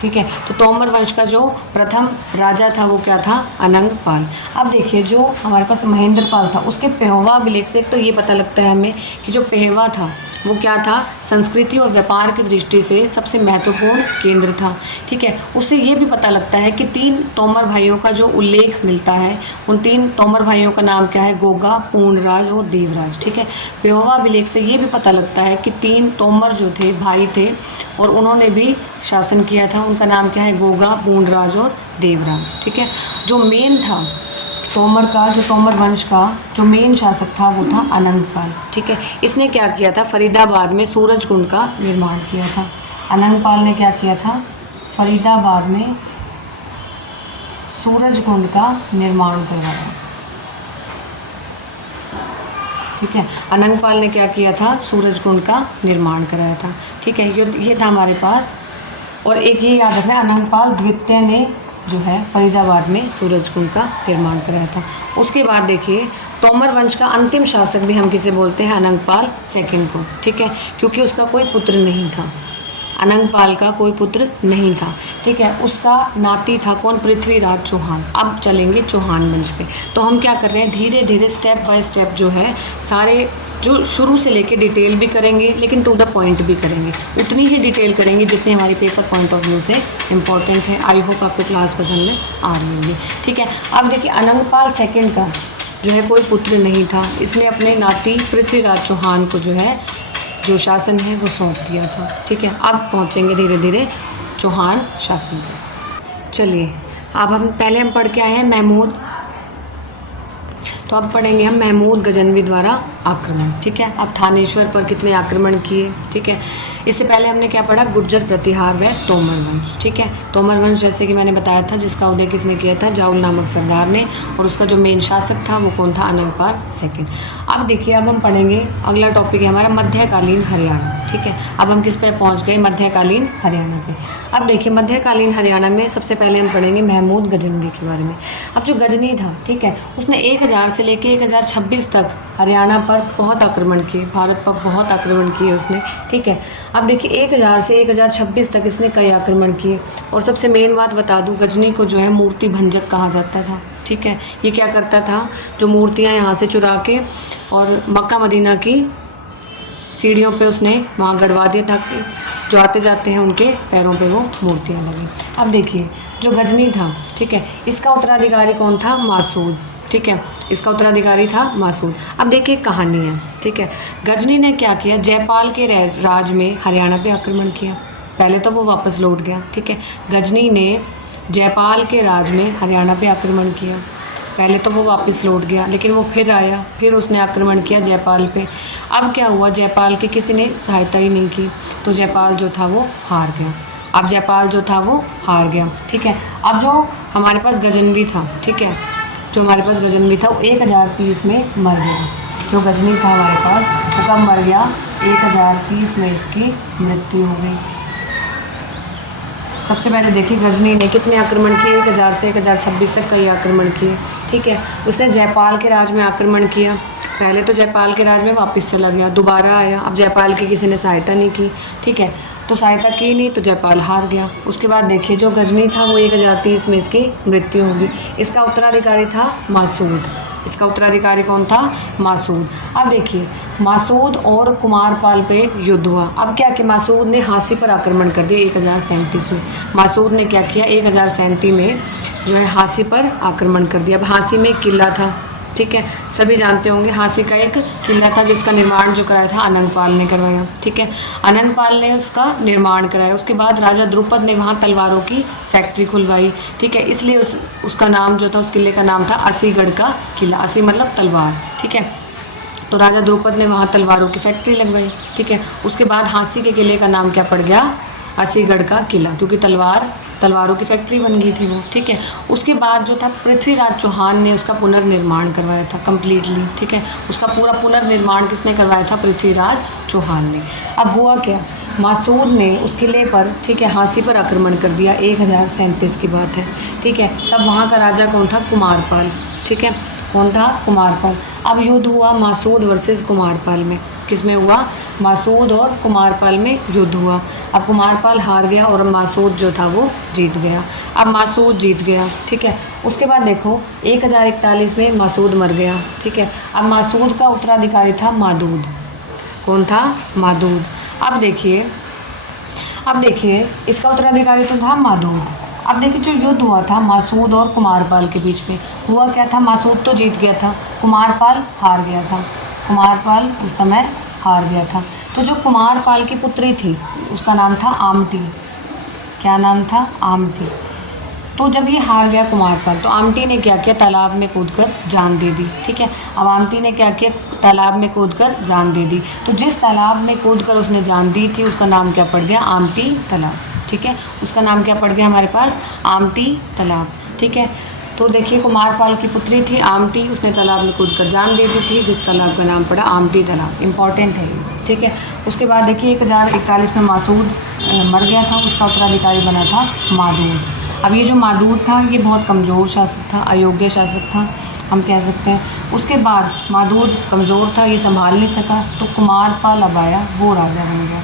ठीक है। तो तोमर वंश का जो प्रथम राजा था वो क्या था? अनंगपाल। अब देखिए जो हमारे पास महेंद्रपाल था उसके पेहोवा अभिलेख से तो ये पता लगता है हमें कि जो पेहोवा था वो क्या था? संस्कृति और व्यापार की दृष्टि से सबसे महत्वपूर्ण केंद्र था, ठीक है। उससे ये भी पता लगता है कि 3 तोमर भाइयों का जो उल्लेख मिलता है, उन 3 तोमर भाइयों का नाम क्या है? गोगा, पूर्णराज और देवराज, ठीक है। पेहोवा अभिलेख से ये भी पता लगता है कि 3 तोमर जो थे भाई थे और उन्होंने भी शासन किया था। उनका नाम क्या है? गोगा, पूर्णराज और देवराज, ठीक है। जो मेन था तोमर का, जो तोमर वंश का जो मेन शासक था वो था अनंगपाल, ठीक है। इसने क्या किया था? फरीदाबाद में सूरजकुंड का निर्माण किया था। अनंगपाल ने क्या किया था? फरीदाबाद में सूरजकुंड का निर्माण करवाया, ठीक है। अनंगपाल ने क्या किया था? सूरजकुंड का निर्माण कराया था, ठीक है। ये था हमारे पास। और एक ये याद रखना, अनंगपाल द्वितीय ने जो है फरीदाबाद में सूरजकुंड का निर्माण कराया था। उसके बाद देखिए तोमर वंश का अंतिम शासक भी हम किसे बोलते हैं? अनंगपाल सेकंड को, ठीक है, क्योंकि उसका कोई पुत्र नहीं था। अनंगपाल का कोई पुत्र नहीं था, ठीक है। उसका नाती था कौन? पृथ्वीराज चौहान। अब चलेंगे चौहान वंश पे। तो हम क्या कर रहे हैं? धीरे धीरे स्टेप बाय स्टेप जो है सारे जो शुरू से लेके डिटेल भी करेंगे लेकिन टू द पॉइंट भी करेंगे। उतनी ही डिटेल करेंगे जितनी हमारी पेपर पॉइंट ऑफ व्यू से इम्पॉर्टेंट है। आई होप आपको क्लास पसंद आ रही होगी, ठीक है। अब देखिए अनंगपाल सेकंड का जो है कोई पुत्र नहीं था। इसने अपने नाती पृथ्वीराज चौहान को जो है जो शासन है वो सौंप दिया था, ठीक है। अब पहुँचेंगे धीरे धीरे चौहान शासन पर। चलिए अब हम पढ़ के आए हैं महमूद, तो अब पढ़ेंगे हम महमूद गजनवी द्वारा आक्रमण, ठीक है। अब थानेश्वर पर कितने आक्रमण किए, ठीक है। इससे पहले हमने क्या पढ़ा? गुर्जर प्रतिहार व तोमर वंश, ठीक है। तोमर वंश जैसे कि मैंने बताया था जिसका उदय किसने किया था? जाउल नामक सरदार ने। और उसका जो मेन शासक था वो कौन था? अनंगपाल सेकंड। अब देखिए अब हम पढ़ेंगे अगला टॉपिक है हमारा मध्यकालीन हरियाणा, ठीक है। अब हम किस पे पहुंच गए? मध्यकालीन हरियाणा पे। अब देखिए मध्यकालीन हरियाणा में सबसे पहले हम पढ़ेंगे महमूद गजनवी के बारे में। अब जो गजनी था, ठीक है, उसने 1000 से लेके 1026 तक हरियाणा पर बहुत आक्रमण किए, भारत पर बहुत आक्रमण किए उसने, ठीक है। अब देखिए 1000 से 1026 तक इसने कई आक्रमण किए। और सबसे मेन बात बता दूं, गजनी को जो है मूर्ति भंजक कहा जाता था, ठीक है। ये क्या करता था? जो मूर्तियां यहाँ से चुरा के और मक्का मदीना की सीढ़ियों पे उसने वहाँ गड़वा दिया ताकि जो आते जाते हैं उनके पैरों पे वो मूर्तियाँ लगी। अब देखिए जो गजनी था, ठीक है, इसका उत्तराधिकारी कौन था? मासूद, ठीक है, इसका उत्तराधिकारी था मासूद। अब देखिए कहानी है, ठीक है। गजनी ने क्या किया? जयपाल के राज में हरियाणा पे आक्रमण किया। पहले तो वो वापस लौट गया, ठीक है। गजनी ने जयपाल के राज में हरियाणा पे आक्रमण किया। पहले तो वो वापस लौट गया, लेकिन वो फिर आया, फिर उसने आक्रमण किया जयपाल पे। अब क्या हुआ? जयपाल की किसी ने सहायता ही नहीं की, तो जयपाल जो था वो हार गया। अब जयपाल जो था वो हार गया, ठीक है। अब जो हमारे पास गजनवी था, ठीक है, जो हमारे पास गजनवी था वो 1030 में मर गया। जो गजनी था हमारे पास वो कब मर गया? 1030 में इसकी मृत्यु हो गई। सबसे पहले देखिए गजनी ने कितने आक्रमण किए? 1000 से 1026 तक कई आक्रमण किए, ठीक है। उसने जयपाल के राज में आक्रमण किया। पहले तो जयपाल के राज में वापस चला गया, दोबारा आया। अब जयपाल की किसी ने सहायता नहीं की, ठीक है, तो सहायता की नहीं तो जयपाल हार गया। उसके बाद देखिए जो गजनी था वो 1030 में इसकी मृत्यु होगी। इसका उत्तराधिकारी था मासूद। इसका उत्तराधिकारी कौन था? मासूद। अब देखिए मासूद और कुमारपाल पे युद्ध हुआ। अब क्या कि मासूद ने हांसी पर आक्रमण कर दिया 1037 में। मासूद ने क्या किया? 1037 में जो है हांसी पर आक्रमण कर दिया। अब हांसी में एक किला था, ठीक है, सभी जानते होंगे। हांसी का एक किला था जिसका निर्माण जो कराया था अनंगपाल ने करवाया, ठीक है। अनंगपाल ने उसका निर्माण कराया। उसके बाद राजा द्रुपद ने वहाँ तलवारों की फैक्ट्री खुलवाई, ठीक है, इसलिए उसका नाम जो था, उस किले का नाम था असीगढ़ का किला। असी मतलब तलवार, ठीक है। तो राजा द्रुपद ने वहाँ तलवारों की फैक्ट्री लगवाई, ठीक है। उसके बाद हांसी के किले का नाम क्या पड़ गया? असीगढ़ का किला, क्योंकि तलवारों की फैक्ट्री बन गई थी वो, ठीक है। उसके बाद जो था पृथ्वीराज चौहान ने उसका पुनर्निर्माण करवाया था कम्प्लीटली, ठीक है। उसका पूरा पुनर्निर्माण किसने करवाया था? पृथ्वीराज चौहान ने। अब हुआ क्या? मासूद ने उस किले पर, ठीक है, हांसी पर आक्रमण कर दिया। 1037 की बात है, ठीक है। तब वहाँ का राजा कौन था? कुमारपाल, ठीक है। कौन था? कुमारपाल। अब युद्ध हुआ मासूद वर्सेस कुमारपाल में। किस में हुआ? मासूद और कुमारपाल में युद्ध हुआ। अब कुमारपाल हार गया और मासूद जो था वो जीत गया। अब मासूद जीत गया, ठीक है। उसके बाद देखो 1041 में मासूद मर गया, ठीक है। अब मासूद का उत्तराधिकारी था मादूद। कौन था? मादूद। अब देखिए इसका उत्तराधिकारी तो था मादूद। अब देखिए जो युद्ध हुआ था मासूद और कुमारपाल के बीच में, हुआ क्या था? मासूद तो जीत गया था, कुमारपाल हार गया था। कुमारपाल उस समय हार गया था। तो जो कुमारपाल की पुत्री थी उसका नाम था आमटी। क्या नाम था? आमटी। तो जब ये हार गया कुमारपाल, तो आमटी ने क्या किया? तालाब में कूदकर जान दे दी, ठीक है। अब आमटी ने क्या किया? तालाब में कूदकर जान दे दी। तो जिस तालाब में कूदकर उसने जान दी थी उसका नाम क्या पड़ गया? आमटी तालाब, ठीक है। उसका नाम क्या पड़ गया हमारे पास? आमटी तालाब, ठीक है। तो देखिए कुमारपाल की पुत्री थी आमटी, उसने तालाब में कूदकर जान दे दी थी, जिस तालाब का नाम पड़ा आमटी तालाब। इंपॉर्टेंट है ये, ठीक है। उसके बाद देखिए 1041 में मासूद मर गया था, उसका उत्तराधिकारी बना था मादूद। अब ये जो मादूद था ये बहुत कमज़ोर शासक था, अयोग्य शासक था हम कह सकते हैं। उसके बाद मादूद कमज़ोर था, ये संभाल नहीं सका, तो कुमारपाल अब आया, वो राजा बन गया।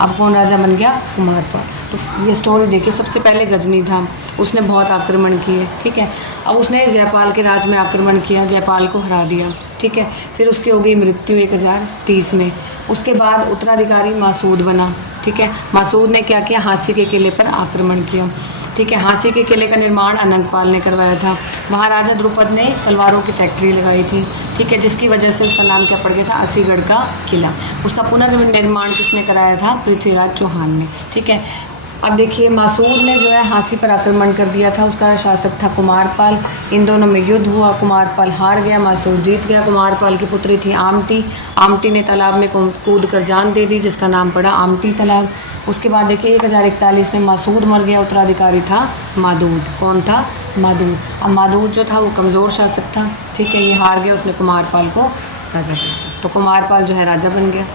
अब कौन राजा बन गया? कुमारपाल। तो ये स्टोरी देखिए, सबसे पहले गजनी था, उसने बहुत आक्रमण किए, ठीक है। अब उसने जयपाल के राज में आक्रमण किया, जयपाल को हरा दिया, ठीक है। फिर उसकी हो गई मृत्यु 1030 में। उसके बाद उत्तराधिकारी मासूद बना, ठीक है। मासूद ने क्या किया? हांसी के किले पर आक्रमण किया, ठीक है। हांसी के किले का निर्माण अनंगपाल ने करवाया था। वहाँ राजा द्रुपद ने तलवारों की फैक्ट्री लगाई थी, ठीक है, जिसकी वजह से उसका नाम क्या पड़ गया था? असीगढ़ का किला। उसका पुनर्निर्माण किसने कराया था? पृथ्वीराज चौहान ने, ठीक है। अब देखिए मासूद ने जो है हांसी पर आक्रमण कर दिया था, उसका शासक था कुमारपाल। इन दोनों में युद्ध हुआ, कुमारपाल हार गया, मासूद जीत गया। कुमारपाल की पुत्री थी आमटी, आमटी ने तालाब में कूद कर जान दे दी, जिसका नाम पड़ा आमटी तालाब। उसके बाद देखिए 1041 में मासूद मर गया, उत्तराधिकारी था मादूद। कौन था? मादूद। अब मादूद जो था वो कमज़ोर शासक था, ठीक है, ये हार गया, उसने कुमारपाल को राजा कर दिया, तो कुमारपाल जो है राजा बन गया।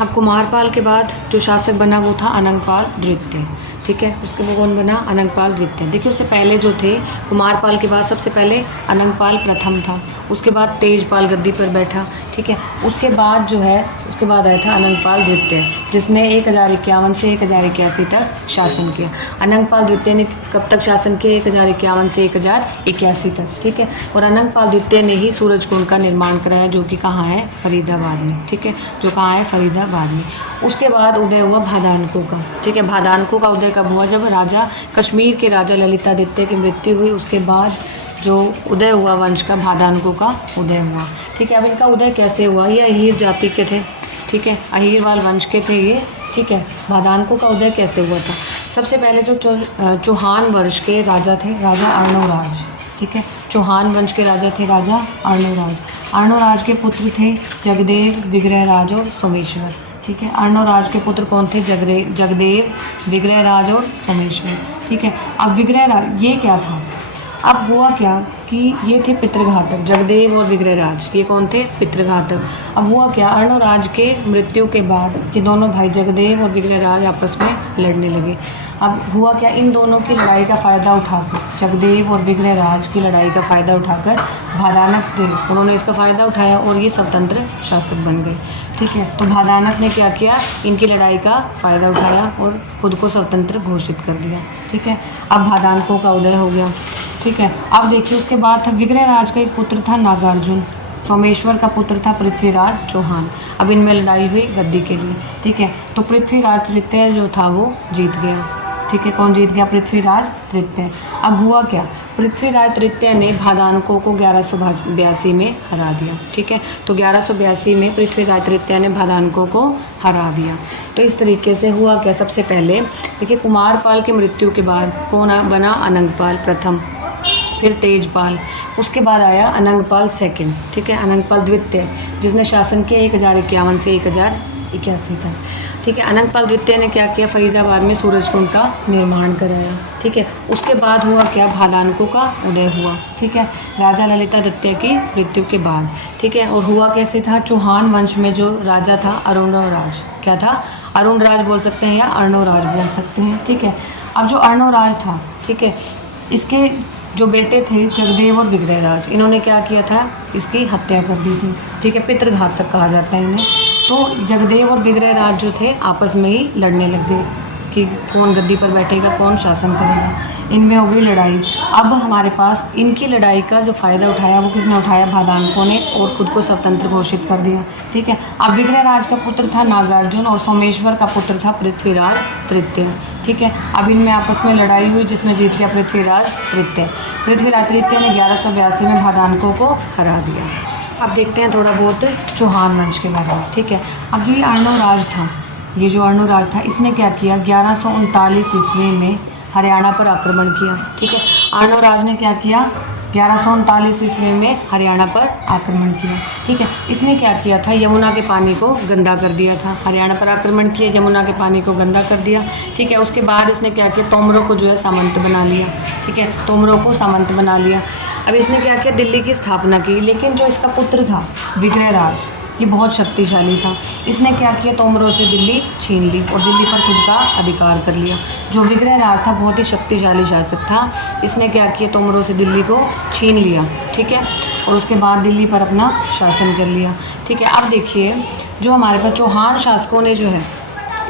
अब कुमारपाल के बाद जो शासक बना वो था अनंगपाल द्वितीय, ठीक है। उसके बाद कौन बना? अनंगपाल द्वितीय। देखिए उससे पहले जो थे कुमारपाल के बाद सबसे पहले अनंगपाल प्रथम था, उसके बाद तेजपाल गद्दी पर बैठा, ठीक है। उसके बाद जो है उसके उसके बाद आया था अनंगपाल द्वितीय, जिसने 1051 से 1081 तक शासन किया। अनंगपाल द्वितीय ने कब तक शासन किया? 1051 से 1081 तक, ठीक है। और अनंगपाल द्वितीय ने ही सूरजकुंड का निर्माण कराया, जो कि कहाँ है? फरीदाबाद में, ठीक है, जो कहाँ है? फरीदाबाद में। उसके बाद उदय हुआ भादानको का, ठीक है। भादानको का उदय कब हुआ? जब राजा कश्मीर के राजा ललितादित्य की मृत्यु हुई, उसके बाद जो उदय हुआ वंश का, भादानको का उदय हुआ, ठीक है। अब इनका उदय कैसे हुआ? ये अहीर जाति के थे, ठीक है, अहीरवाल वंश के थे ये, ठीक है। भादानको का उदय कैसे हुआ था? सबसे पहले जो चौहान वंश के राजा थे, राजा अर्णोराज, ठीक है। चौहान वंश के राजा थे राजा अर्णोराज। अर्णोराज के पुत्र थे जगदेव, विग्रहराज और सोमेश्वर, ठीक है। अर्णोराज के पुत्र कौन थे? जगदेव, विग्रहराज और सोमेश्वर, ठीक है। अब विग्रहराज ये क्या था? अब हुआ क्या कि ये थे पितृघातक, जगदेव और विग्रहराज, ये कौन थे? पितृघातक। अब हुआ क्या? अर्णोराज के मृत्यु के बाद ये दोनों भाई जगदेव और विग्रहराज आपस में लड़ने लगे। अब हुआ क्या? इन दोनों की लड़ाई का फ़ायदा उठाकर, जगदेव और विग्रहराज की लड़ाई का फ़ायदा उठाकर भादानक थे, उन्होंने इसका फ़ायदा उठाया और ये स्वतंत्र शासक बन गए, ठीक है। तो भादानक ने क्या किया? इनकी लड़ाई का फ़ायदा उठाया और खुद को स्वतंत्र घोषित कर दिया, ठीक है। अब भादानको का उदय हो गया, ठीक है। अब देखिए उसके बाद था विग्रहराज का एक पुत्र था नागार्जुन, सोमेश्वर का पुत्र था पृथ्वीराज चौहान। अब इनमें लड़ाई हुई गद्दी के लिए, ठीक है। तो पृथ्वीराज तृतीय जो था वो जीत गया, ठीक है। कौन जीत गया? पृथ्वीराज तृतीय। अब हुआ क्या? पृथ्वीराज तृतीय ने भादानको को 1182 में हरा दिया, ठीक है। तो 1182 में पृथ्वीराज तृतीय ने भादानको को हरा दिया। तो इस तरीके से हुआ क्या? सबसे पहले देखिए कुमारपाल की मृत्यु के बाद कौन बना? अनंगपाल प्रथम, फिर तेजपाल, उसके बाद आया अनंगपाल सेकंड, ठीक है, अनंगपाल द्वितीय, जिसने शासन किया 1051 से 1081 तक, ठीक है। अनंगपाल द्वितीय ने क्या किया? फरीदाबाद में सूरजकुंड का निर्माण कराया, ठीक है। उसके बाद हुआ क्या? भादानको का उदय हुआ, ठीक है, राजा ललितादित्य की मृत्यु के बाद, ठीक है। और हुआ कैसे था? चौहान वंश में जो राजा था अर्णोराज, क्या था? अरुणराज बोल सकते हैं या अर्णोराज बोल सकते हैं, ठीक है। अब जो अर्णोराज था, ठीक है, इसके जो बेटे थे जगदेव और विग्रहराज, इन्होंने क्या किया था? इसकी हत्या कर दी थी, ठीक है। पितृघातक कहा जाता है इन्हें। तो जगदेव और विग्रहराज जो थे आपस में ही लड़ने लग गए कि कौन गद्दी पर बैठेगा, कौन शासन करेगा। इनमें हो गई लड़ाई। अब हमारे पास इनकी लड़ाई का जो फ़ायदा उठाया वो किसने उठाया? भादानको ने, और खुद को स्वतंत्र घोषित कर दिया, ठीक है। अब विग्रहराज का पुत्र था नागार्जुन और सोमेश्वर का पुत्र था पृथ्वीराज तृतीय, ठीक है। अब इनमें आपस में लड़ाई हुई जिसमें जीत गया पृथ्वीराज तृतीय। पृथ्वीराज तृतीय ने 1182 में भादानको को हरा दिया। अब देखते हैं थोड़ा बहुत चौहान वंश के बारे में, ठीक है। अब जो ये अर्णोराज था, ये जो अर्णोराज था, इसने क्या किया? 1139 ईस्वी में हरियाणा पर आक्रमण किया, ठीक है। अर्णोराज ने क्या किया? 1139 ईस्वी में हरियाणा पर आक्रमण किया, ठीक है। इसने क्या किया था? यमुना के पानी को गंदा कर दिया था। हरियाणा पर आक्रमण किया, यमुना के पानी को गंदा कर दिया, ठीक है। उसके बाद इसने क्या किया? तोमरों को जो है सामंत बना लिया, ठीक है, तोमरों को सामंत बना लिया। अब इसने क्या किया? दिल्ली की स्थापना की, लेकिन जो इसका पुत्र था विग्रहराज, ये बहुत शक्तिशाली था। इसने क्या किया? तोमरों से दिल्ली छीन ली और दिल्ली पर खुद का अधिकार कर लिया। जो विग्रहराज था बहुत ही शक्तिशाली शासक था, इसने क्या किया? तोमरों से दिल्ली को छीन लिया, ठीक है, और उसके बाद दिल्ली पर अपना शासन कर लिया, ठीक है। अब देखिए जो हमारे पास चौहान शासकों ने जो है,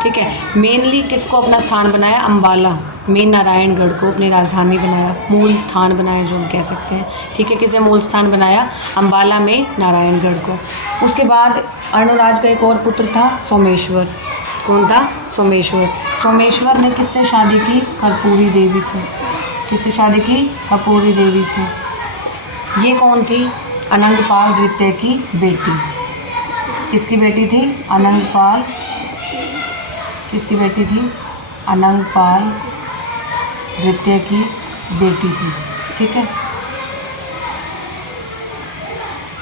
ठीक है, मेनली किसको अपना स्थान बनाया? अम्बाला, मेन नारायणगढ़ को अपनी राजधानी बनाया, मूल स्थान बनाया जो हम कह सकते हैं, ठीक है। किसे मूल स्थान बनाया? अम्बाला में नारायणगढ़ को। उसके बाद अर्णोराज का एक और पुत्र था सोमेश्वर। कौन था? सोमेश्वर। सोमेश्वर ने किससे शादी की? कर्पूरी देवी से। किससे शादी की? कर्पूरी देवी से। ये कौन थी? अनंगपाल द्वितीय की बेटी। किसकी बेटी थी? अनंगपाल। किसकी बेटी थी? अनंगपाल द्वितीय की बेटी थी, ठीक है।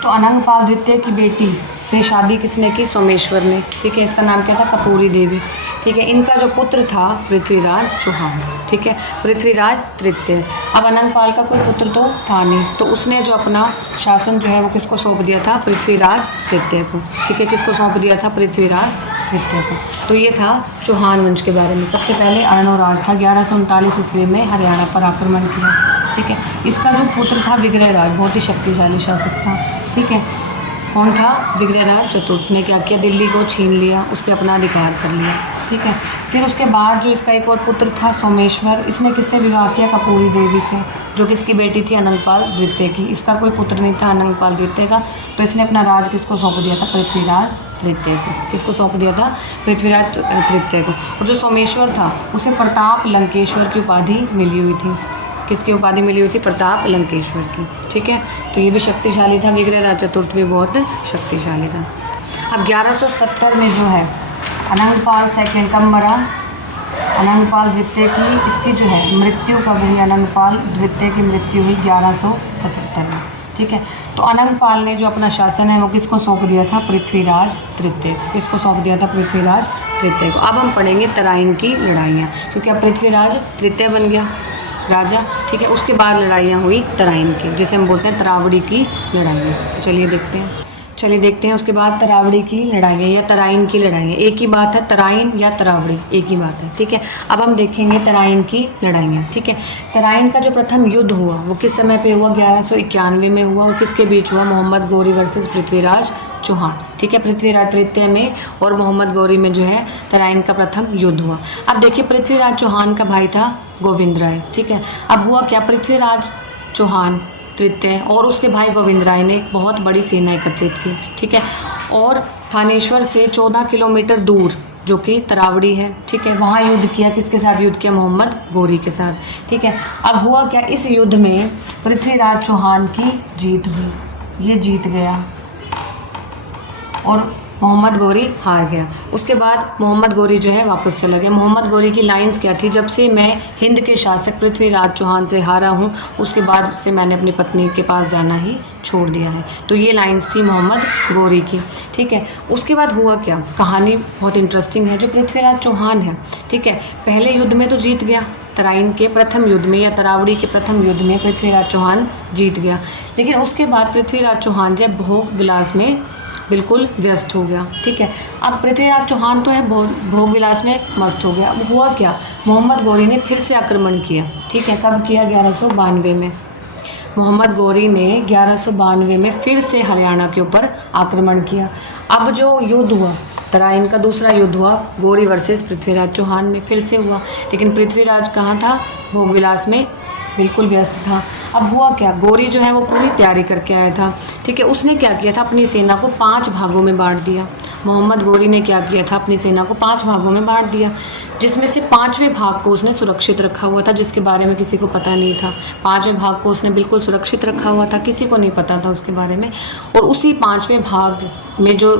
तो अनंगपाल द्वितीय की बेटी से शादी किसने की? सोमेश्वर ने, ठीक है। इसका नाम क्या था? कर्पूरी देवी, ठीक है। इनका जो पुत्र था पृथ्वीराज चौहान, ठीक है, पृथ्वीराज तृतीय। अब अनंगपाल का कोई पुत्र तो था नहीं, तो उसने जो अपना शासन जो है वो किसको सौंप दिया था? पृथ्वीराज तृतीय को, ठीक है। किसको सौंप दिया था? पृथ्वीराज तृतीय को। तो ये था चौहान वंश के बारे में। सबसे पहले अर्णोराज था, 1139 ईस्वी में हरियाणा पर आक्रमण किया, ठीक है। इसका जो पुत्र था विग्रहराज, बहुत ही शक्तिशाली शासक था, ठीक है। कौन था? विग्रहराज चतुर्थ ने क्या किया? दिल्ली को छीन लिया, उस पर अपना अधिकार कर लिया, ठीक है। फिर उसके बाद जो इसका एक और पुत्र था सोमेश्वर, इसने किससे विवाह किया? कपूरी देवी से, जो किसकी बेटी थी? अनंगपाल द्वितीय की। इसका कोई पुत्र नहीं था अनंगपाल द्वितीय का, तो इसने अपना राज किसको सौंप दिया था? पृथ्वीराज तृतीय को। किसको सौंप दिया था? पृथ्वीराज तृतीय को। और जो सोमेश्वर था उसे प्रताप लंकेश्वर की उपाधि मिली हुई थी। किसकी उपाधि मिली हुई थी? प्रताप लंकेश्वर की, ठीक है। तो ये भी शक्तिशाली था, विग्रहराज चतुर्थ भी बहुत शक्तिशाली था। अब 1177 में जो है अनंगपाल सेकंड कब मरा? अनंगपाल द्वितीय की इसकी जो है मृत्यु कब हुई? अनंगपाल द्वितीय की मृत्यु हुई 1177 में, ठीक है। तो अनंगपाल ने जो अपना शासन है वो किसको सौंप दिया था? पृथ्वीराज तृतीय। किसको सौंप दिया था? पृथ्वीराज तृतीय को। अब हम पढ़ेंगे तराइन की लड़ाइयाँ, क्योंकि अब पृथ्वीराज तृतीय बन गया राजा, ठीक है। उसके बाद लड़ाइयाँ हुई तराइन की, जिसे हम बोलते हैं तरावड़ी की लड़ाइयाँ। तो चलिए देखते हैं उसके बाद तरावड़ी की लड़ाइयाँ या तराइन की लड़ाइयाँ। एक ही बात है, तराइन या तरावड़ी एक ही बात है, ठीक है। अब हम देखेंगे तराइन की लड़ाइयाँ, ठीक है। तराइन का जो प्रथम युद्ध हुआ वो किस समय पे हुआ? 1191 में हुआ। और किसके बीच हुआ? मोहम्मद गौरी वर्सेस पृथ्वीराज चौहान, ठीक है। पृथ्वीराज तृतीय में और मोहम्मद गौरी में जो है तराइन का प्रथम युद्ध हुआ। अब देखिए, पृथ्वीराज चौहान का भाई था गोविंद राय, ठीक है। अब हुआ क्या? पृथ्वीराज चौहान तृतीय और उसके भाई गोविंद राय ने एक बहुत बड़ी सेना एकत्रित की, ठीक है। और थानेश्वर से 14 किलोमीटर दूर जो कि तरावड़ी है, ठीक है, वहाँ युद्ध किया। किसके साथ युद्ध किया? मोहम्मद गौरी के साथ, ठीक है। अब हुआ क्या? इस युद्ध में पृथ्वीराज चौहान की जीत हुई, ये जीत गया और मोहम्मद गौरी हार गया। उसके बाद मोहम्मद गौरी जो है वापस चला गया। मोहम्मद गौरी की लाइंस क्या थी? जब से मैं हिंद के शासक पृथ्वीराज चौहान से हारा हूँ उसके बाद से मैंने अपनी पत्नी के पास जाना ही छोड़ दिया है। तो ये लाइंस थी मोहम्मद गौरी की, ठीक है। उसके बाद हुआ क्या? कहानी बहुत इंटरेस्टिंग है। जो पृथ्वीराज चौहान है, ठीक है, पहले युद्ध में तो जीत गया, तराइन के प्रथम युद्ध में या तरावड़ी के प्रथम युद्ध में पृथ्वीराज चौहान जीत गया। लेकिन उसके बाद पृथ्वीराज चौहान जब भोग विलास में बिल्कुल व्यस्त हो गया, ठीक है। अब पृथ्वीराज चौहान तो है भोग विलास में मस्त हो गया। अब हुआ क्या? मोहम्मद गौरी ने फिर से आक्रमण किया, ठीक है। कब किया? 1192 में। मोहम्मद गौरी ने 1192 में फिर से हरियाणा के ऊपर आक्रमण किया। अब जो युद्ध हुआ तराइन का दूसरा युद्ध हुआ गौरी वर्सेस पृथ्वीराज चौहान में, फिर से हुआ। लेकिन पृथ्वीराज कहाँ था? भोग विलास में बिल्कुल व्यस्त था। अब हुआ क्या? गौरी जो है वो पूरी तैयारी करके आया था, ठीक है। उसने क्या किया था? अपनी सेना को 5 भागों में बांट दिया। मोहम्मद गौरी ने क्या किया था? अपनी सेना को 5 भागों में बांट दिया, जिसमें से 5वें भाग को उसने सुरक्षित रखा हुआ था, जिसके बारे में किसी को पता नहीं था। 5वें भाग को उसने बिल्कुल सुरक्षित रखा हुआ था, किसी को नहीं पता था उसके बारे में। और उसी 5वें भाग में जो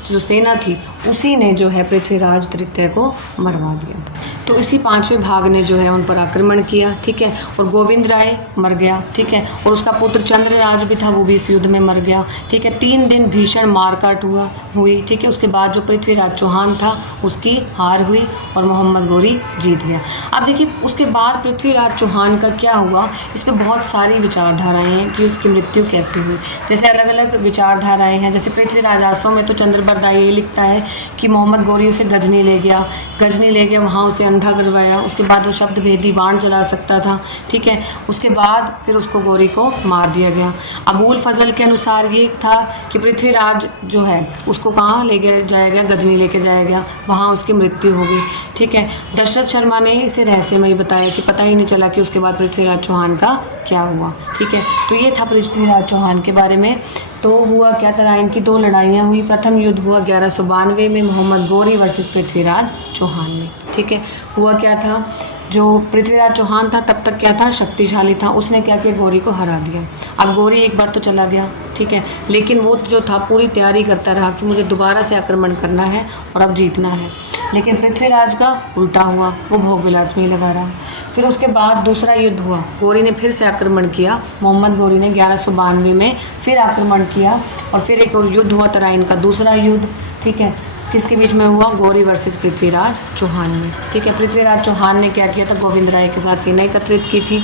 सेना थी उसी ने जो है पृथ्वीराज तृतीय को मरवा दिया। तो इसी 5वें भाग ने जो है उन पर आक्रमण किया, ठीक है। और गोविंद राय मर गया, ठीक है। और उसका पुत्र चंद्रराज भी था, वो भी इस युद्ध में मर गया, ठीक है। 3 दिन भीषण मारकाट हुई, ठीक है। उसके बाद जो पृथ्वीराज चौहान था उसकी हार हुई और मोहम्मद गौरी जीत गया। अब देखिए उसके बाद पृथ्वीराज चौहान का क्या हुआ, इस पर बहुत सारी विचारधाराएँ हैं कि उसकी मृत्यु कैसे हुई। जैसे अलग अलग विचारधाराएँ हैं। जैसे पृथ्वीराज आसों में तो चंद्रबरदाई ये लिखता है कि मोहम्मद गौरी उसे गजनी ले गया, वहाँ उसे अंधा करवाया। उसके बाद वो शब्द भेदी बाण चला सकता था, ठीक है। उसके बाद फिर उसको गौरी को मार दिया गया। अबूल फजल के अनुसार ये था कि पृथ्वीराज जो है उसको कहाँ ले जाया गया? गजनी लेके जाया गया, वहाँ उसकी मृत्यु हो गई, ठीक है। दशरथ शर्मा ने इसे रहस्यमय बताया कि पता ही नहीं चला कि उसके बाद पृथ्वीराज चौहान का क्या हुआ, ठीक है। तो ये था पृथ्वीराज चौहान के बारे में। तो हुआ क्या? तराइन की 2 लड़ाइयाँ हुई। प्रथम युद्ध हुआ 1192 में मोहम्मद गौरी वर्सेस पृथ्वीराज चौहान में, ठीक है। हुआ क्या था? जो पृथ्वीराज चौहान था तब तक क्या था? शक्तिशाली था। उसने क्या किया? गौरी को हरा दिया। अब गौरी एक बार तो चला गया, ठीक है, लेकिन वो जो था पूरी तैयारी करता रहा कि मुझे दोबारा से आक्रमण करना है और अब जीतना है। लेकिन पृथ्वीराज का उल्टा हुआ, वो भोग विलास में ही लगा रहा। फिर उसके बाद दूसरा युद्ध हुआ, गौरी ने फिर से आक्रमण किया। मोहम्मद गौरी ने 1192 में फिर आक्रमण किया और फिर एक और युद्ध हुआ तराइन का दूसरा युद्ध, ठीक है। किसके बीच में हुआ? गौरी वर्सेस पृथ्वीराज चौहान में। ठीक है, पृथ्वीराज चौहान ने क्या किया था? गोविंद राय के साथ सेना एकत्रित की थी।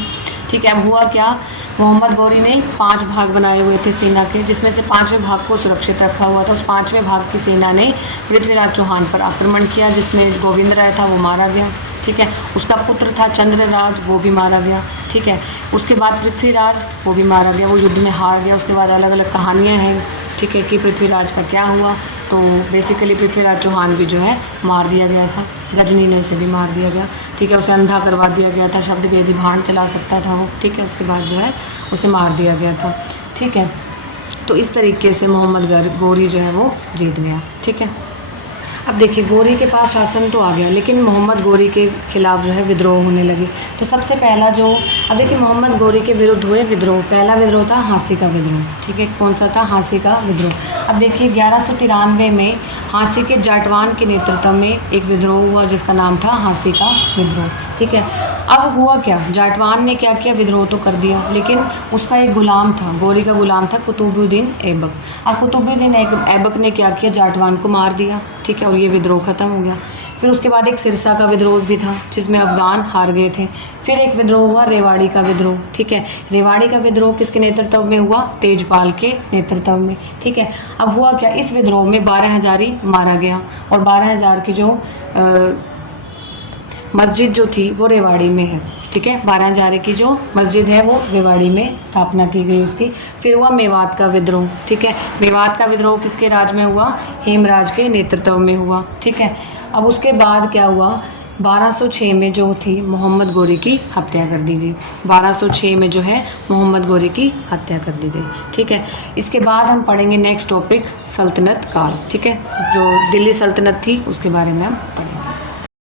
ठीक है, अब हुआ क्या? मोहम्मद गौरी ने 5 भाग बनाए हुए थे सेना के, जिसमें से 5वें भाग को सुरक्षित रखा हुआ था। उस 5वें भाग की सेना ने पृथ्वीराज चौहान पर आक्रमण किया, जिसमें गोविंद राय था वो मारा गया। ठीक है, उसका पुत्र था चंद्रराज, वो भी मारा गया। ठीक है, उसके बाद पृथ्वीराज, वो भी मारा गया, वो युद्ध में हार गया। उसके बाद अलग अलग कहानियाँ हैं, ठीक है, कि पृथ्वीराज का क्या हुआ। तो बेसिकली पृथ्वीराज चौहान भी जो है मार दिया गया था, गजनी ने उसे भी मार दिया गया। ठीक है, उसे अंधा करवा दिया गया था, शब्द भेदी भाण चला सकता था वो। ठीक है, उसके बाद जो है उसे मार दिया गया था। ठीक है, तो इस तरीके से मोहम्मद गौरी जो है वो जीत गया। ठीक है, अब देखिए गौरी के पास शासन तो आ गया, लेकिन मोहम्मद गौरी के खिलाफ जो है विद्रोह होने लगे। तो सबसे पहला जो, अब देखिए मोहम्मद गौरी के विरुद्ध हुए विद्रोह, पहला विद्रोह था हाँसी का विद्रोह। ठीक है, कौन सा था? हाँसी का विद्रोह। अब देखिए 1193 में हाँसी के जाटवान के नेतृत्व में एक विद्रोह हुआ, जिसका नाम था हाँसी का विद्रोह। ठीक है, अब हुआ क्या? जाटवान ने क्या किया? विद्रोह तो कर दिया, लेकिन उसका एक गुलाम था, गौरी का गुलाम था कुतुबुद्दीन ऐबक। अब कुतुबुद्दीन ऐबक ने क्या किया? जाटवान को मार दिया। ठीक है, और ये विद्रोह खत्म हो गया। फिर उसके बाद एक सिरसा का विद्रोह भी था, जिसमें अफगान हार गए थे। फिर एक विद्रोह हुआ रेवाड़ी का विद्रोह। ठीक है, रेवाड़ी का विद्रोह किसके नेतृत्व में हुआ? तेजपाल के नेतृत्व में। ठीक है, अब हुआ क्या? इस विद्रोह में 12 हजारी मारा गया, और 12 हजार की जो मस्जिद जो थी वो रेवाड़ी में है। ठीक है, 12 हजारे की जो मस्जिद है वो रेवाड़ी में स्थापना की गई उसकी। फिर हुआ मेवात का विद्रोह। ठीक है, मेवात का विद्रोह किसके राज में हुआ? हेमराज के नेतृत्व में हुआ। ठीक है, अब उसके बाद क्या हुआ? 1206 में जो थी मोहम्मद गौरी की हत्या कर दी गई। 1206 में जो है मोहम्मद गौरी की हत्या कर दी गई। ठीक है, इसके बाद हम पढ़ेंगे नेक्स्ट टॉपिक सल्तनत काल। ठीक है, जो दिल्ली सल्तनत थी उसके बारे में हम पढ़ेंगे।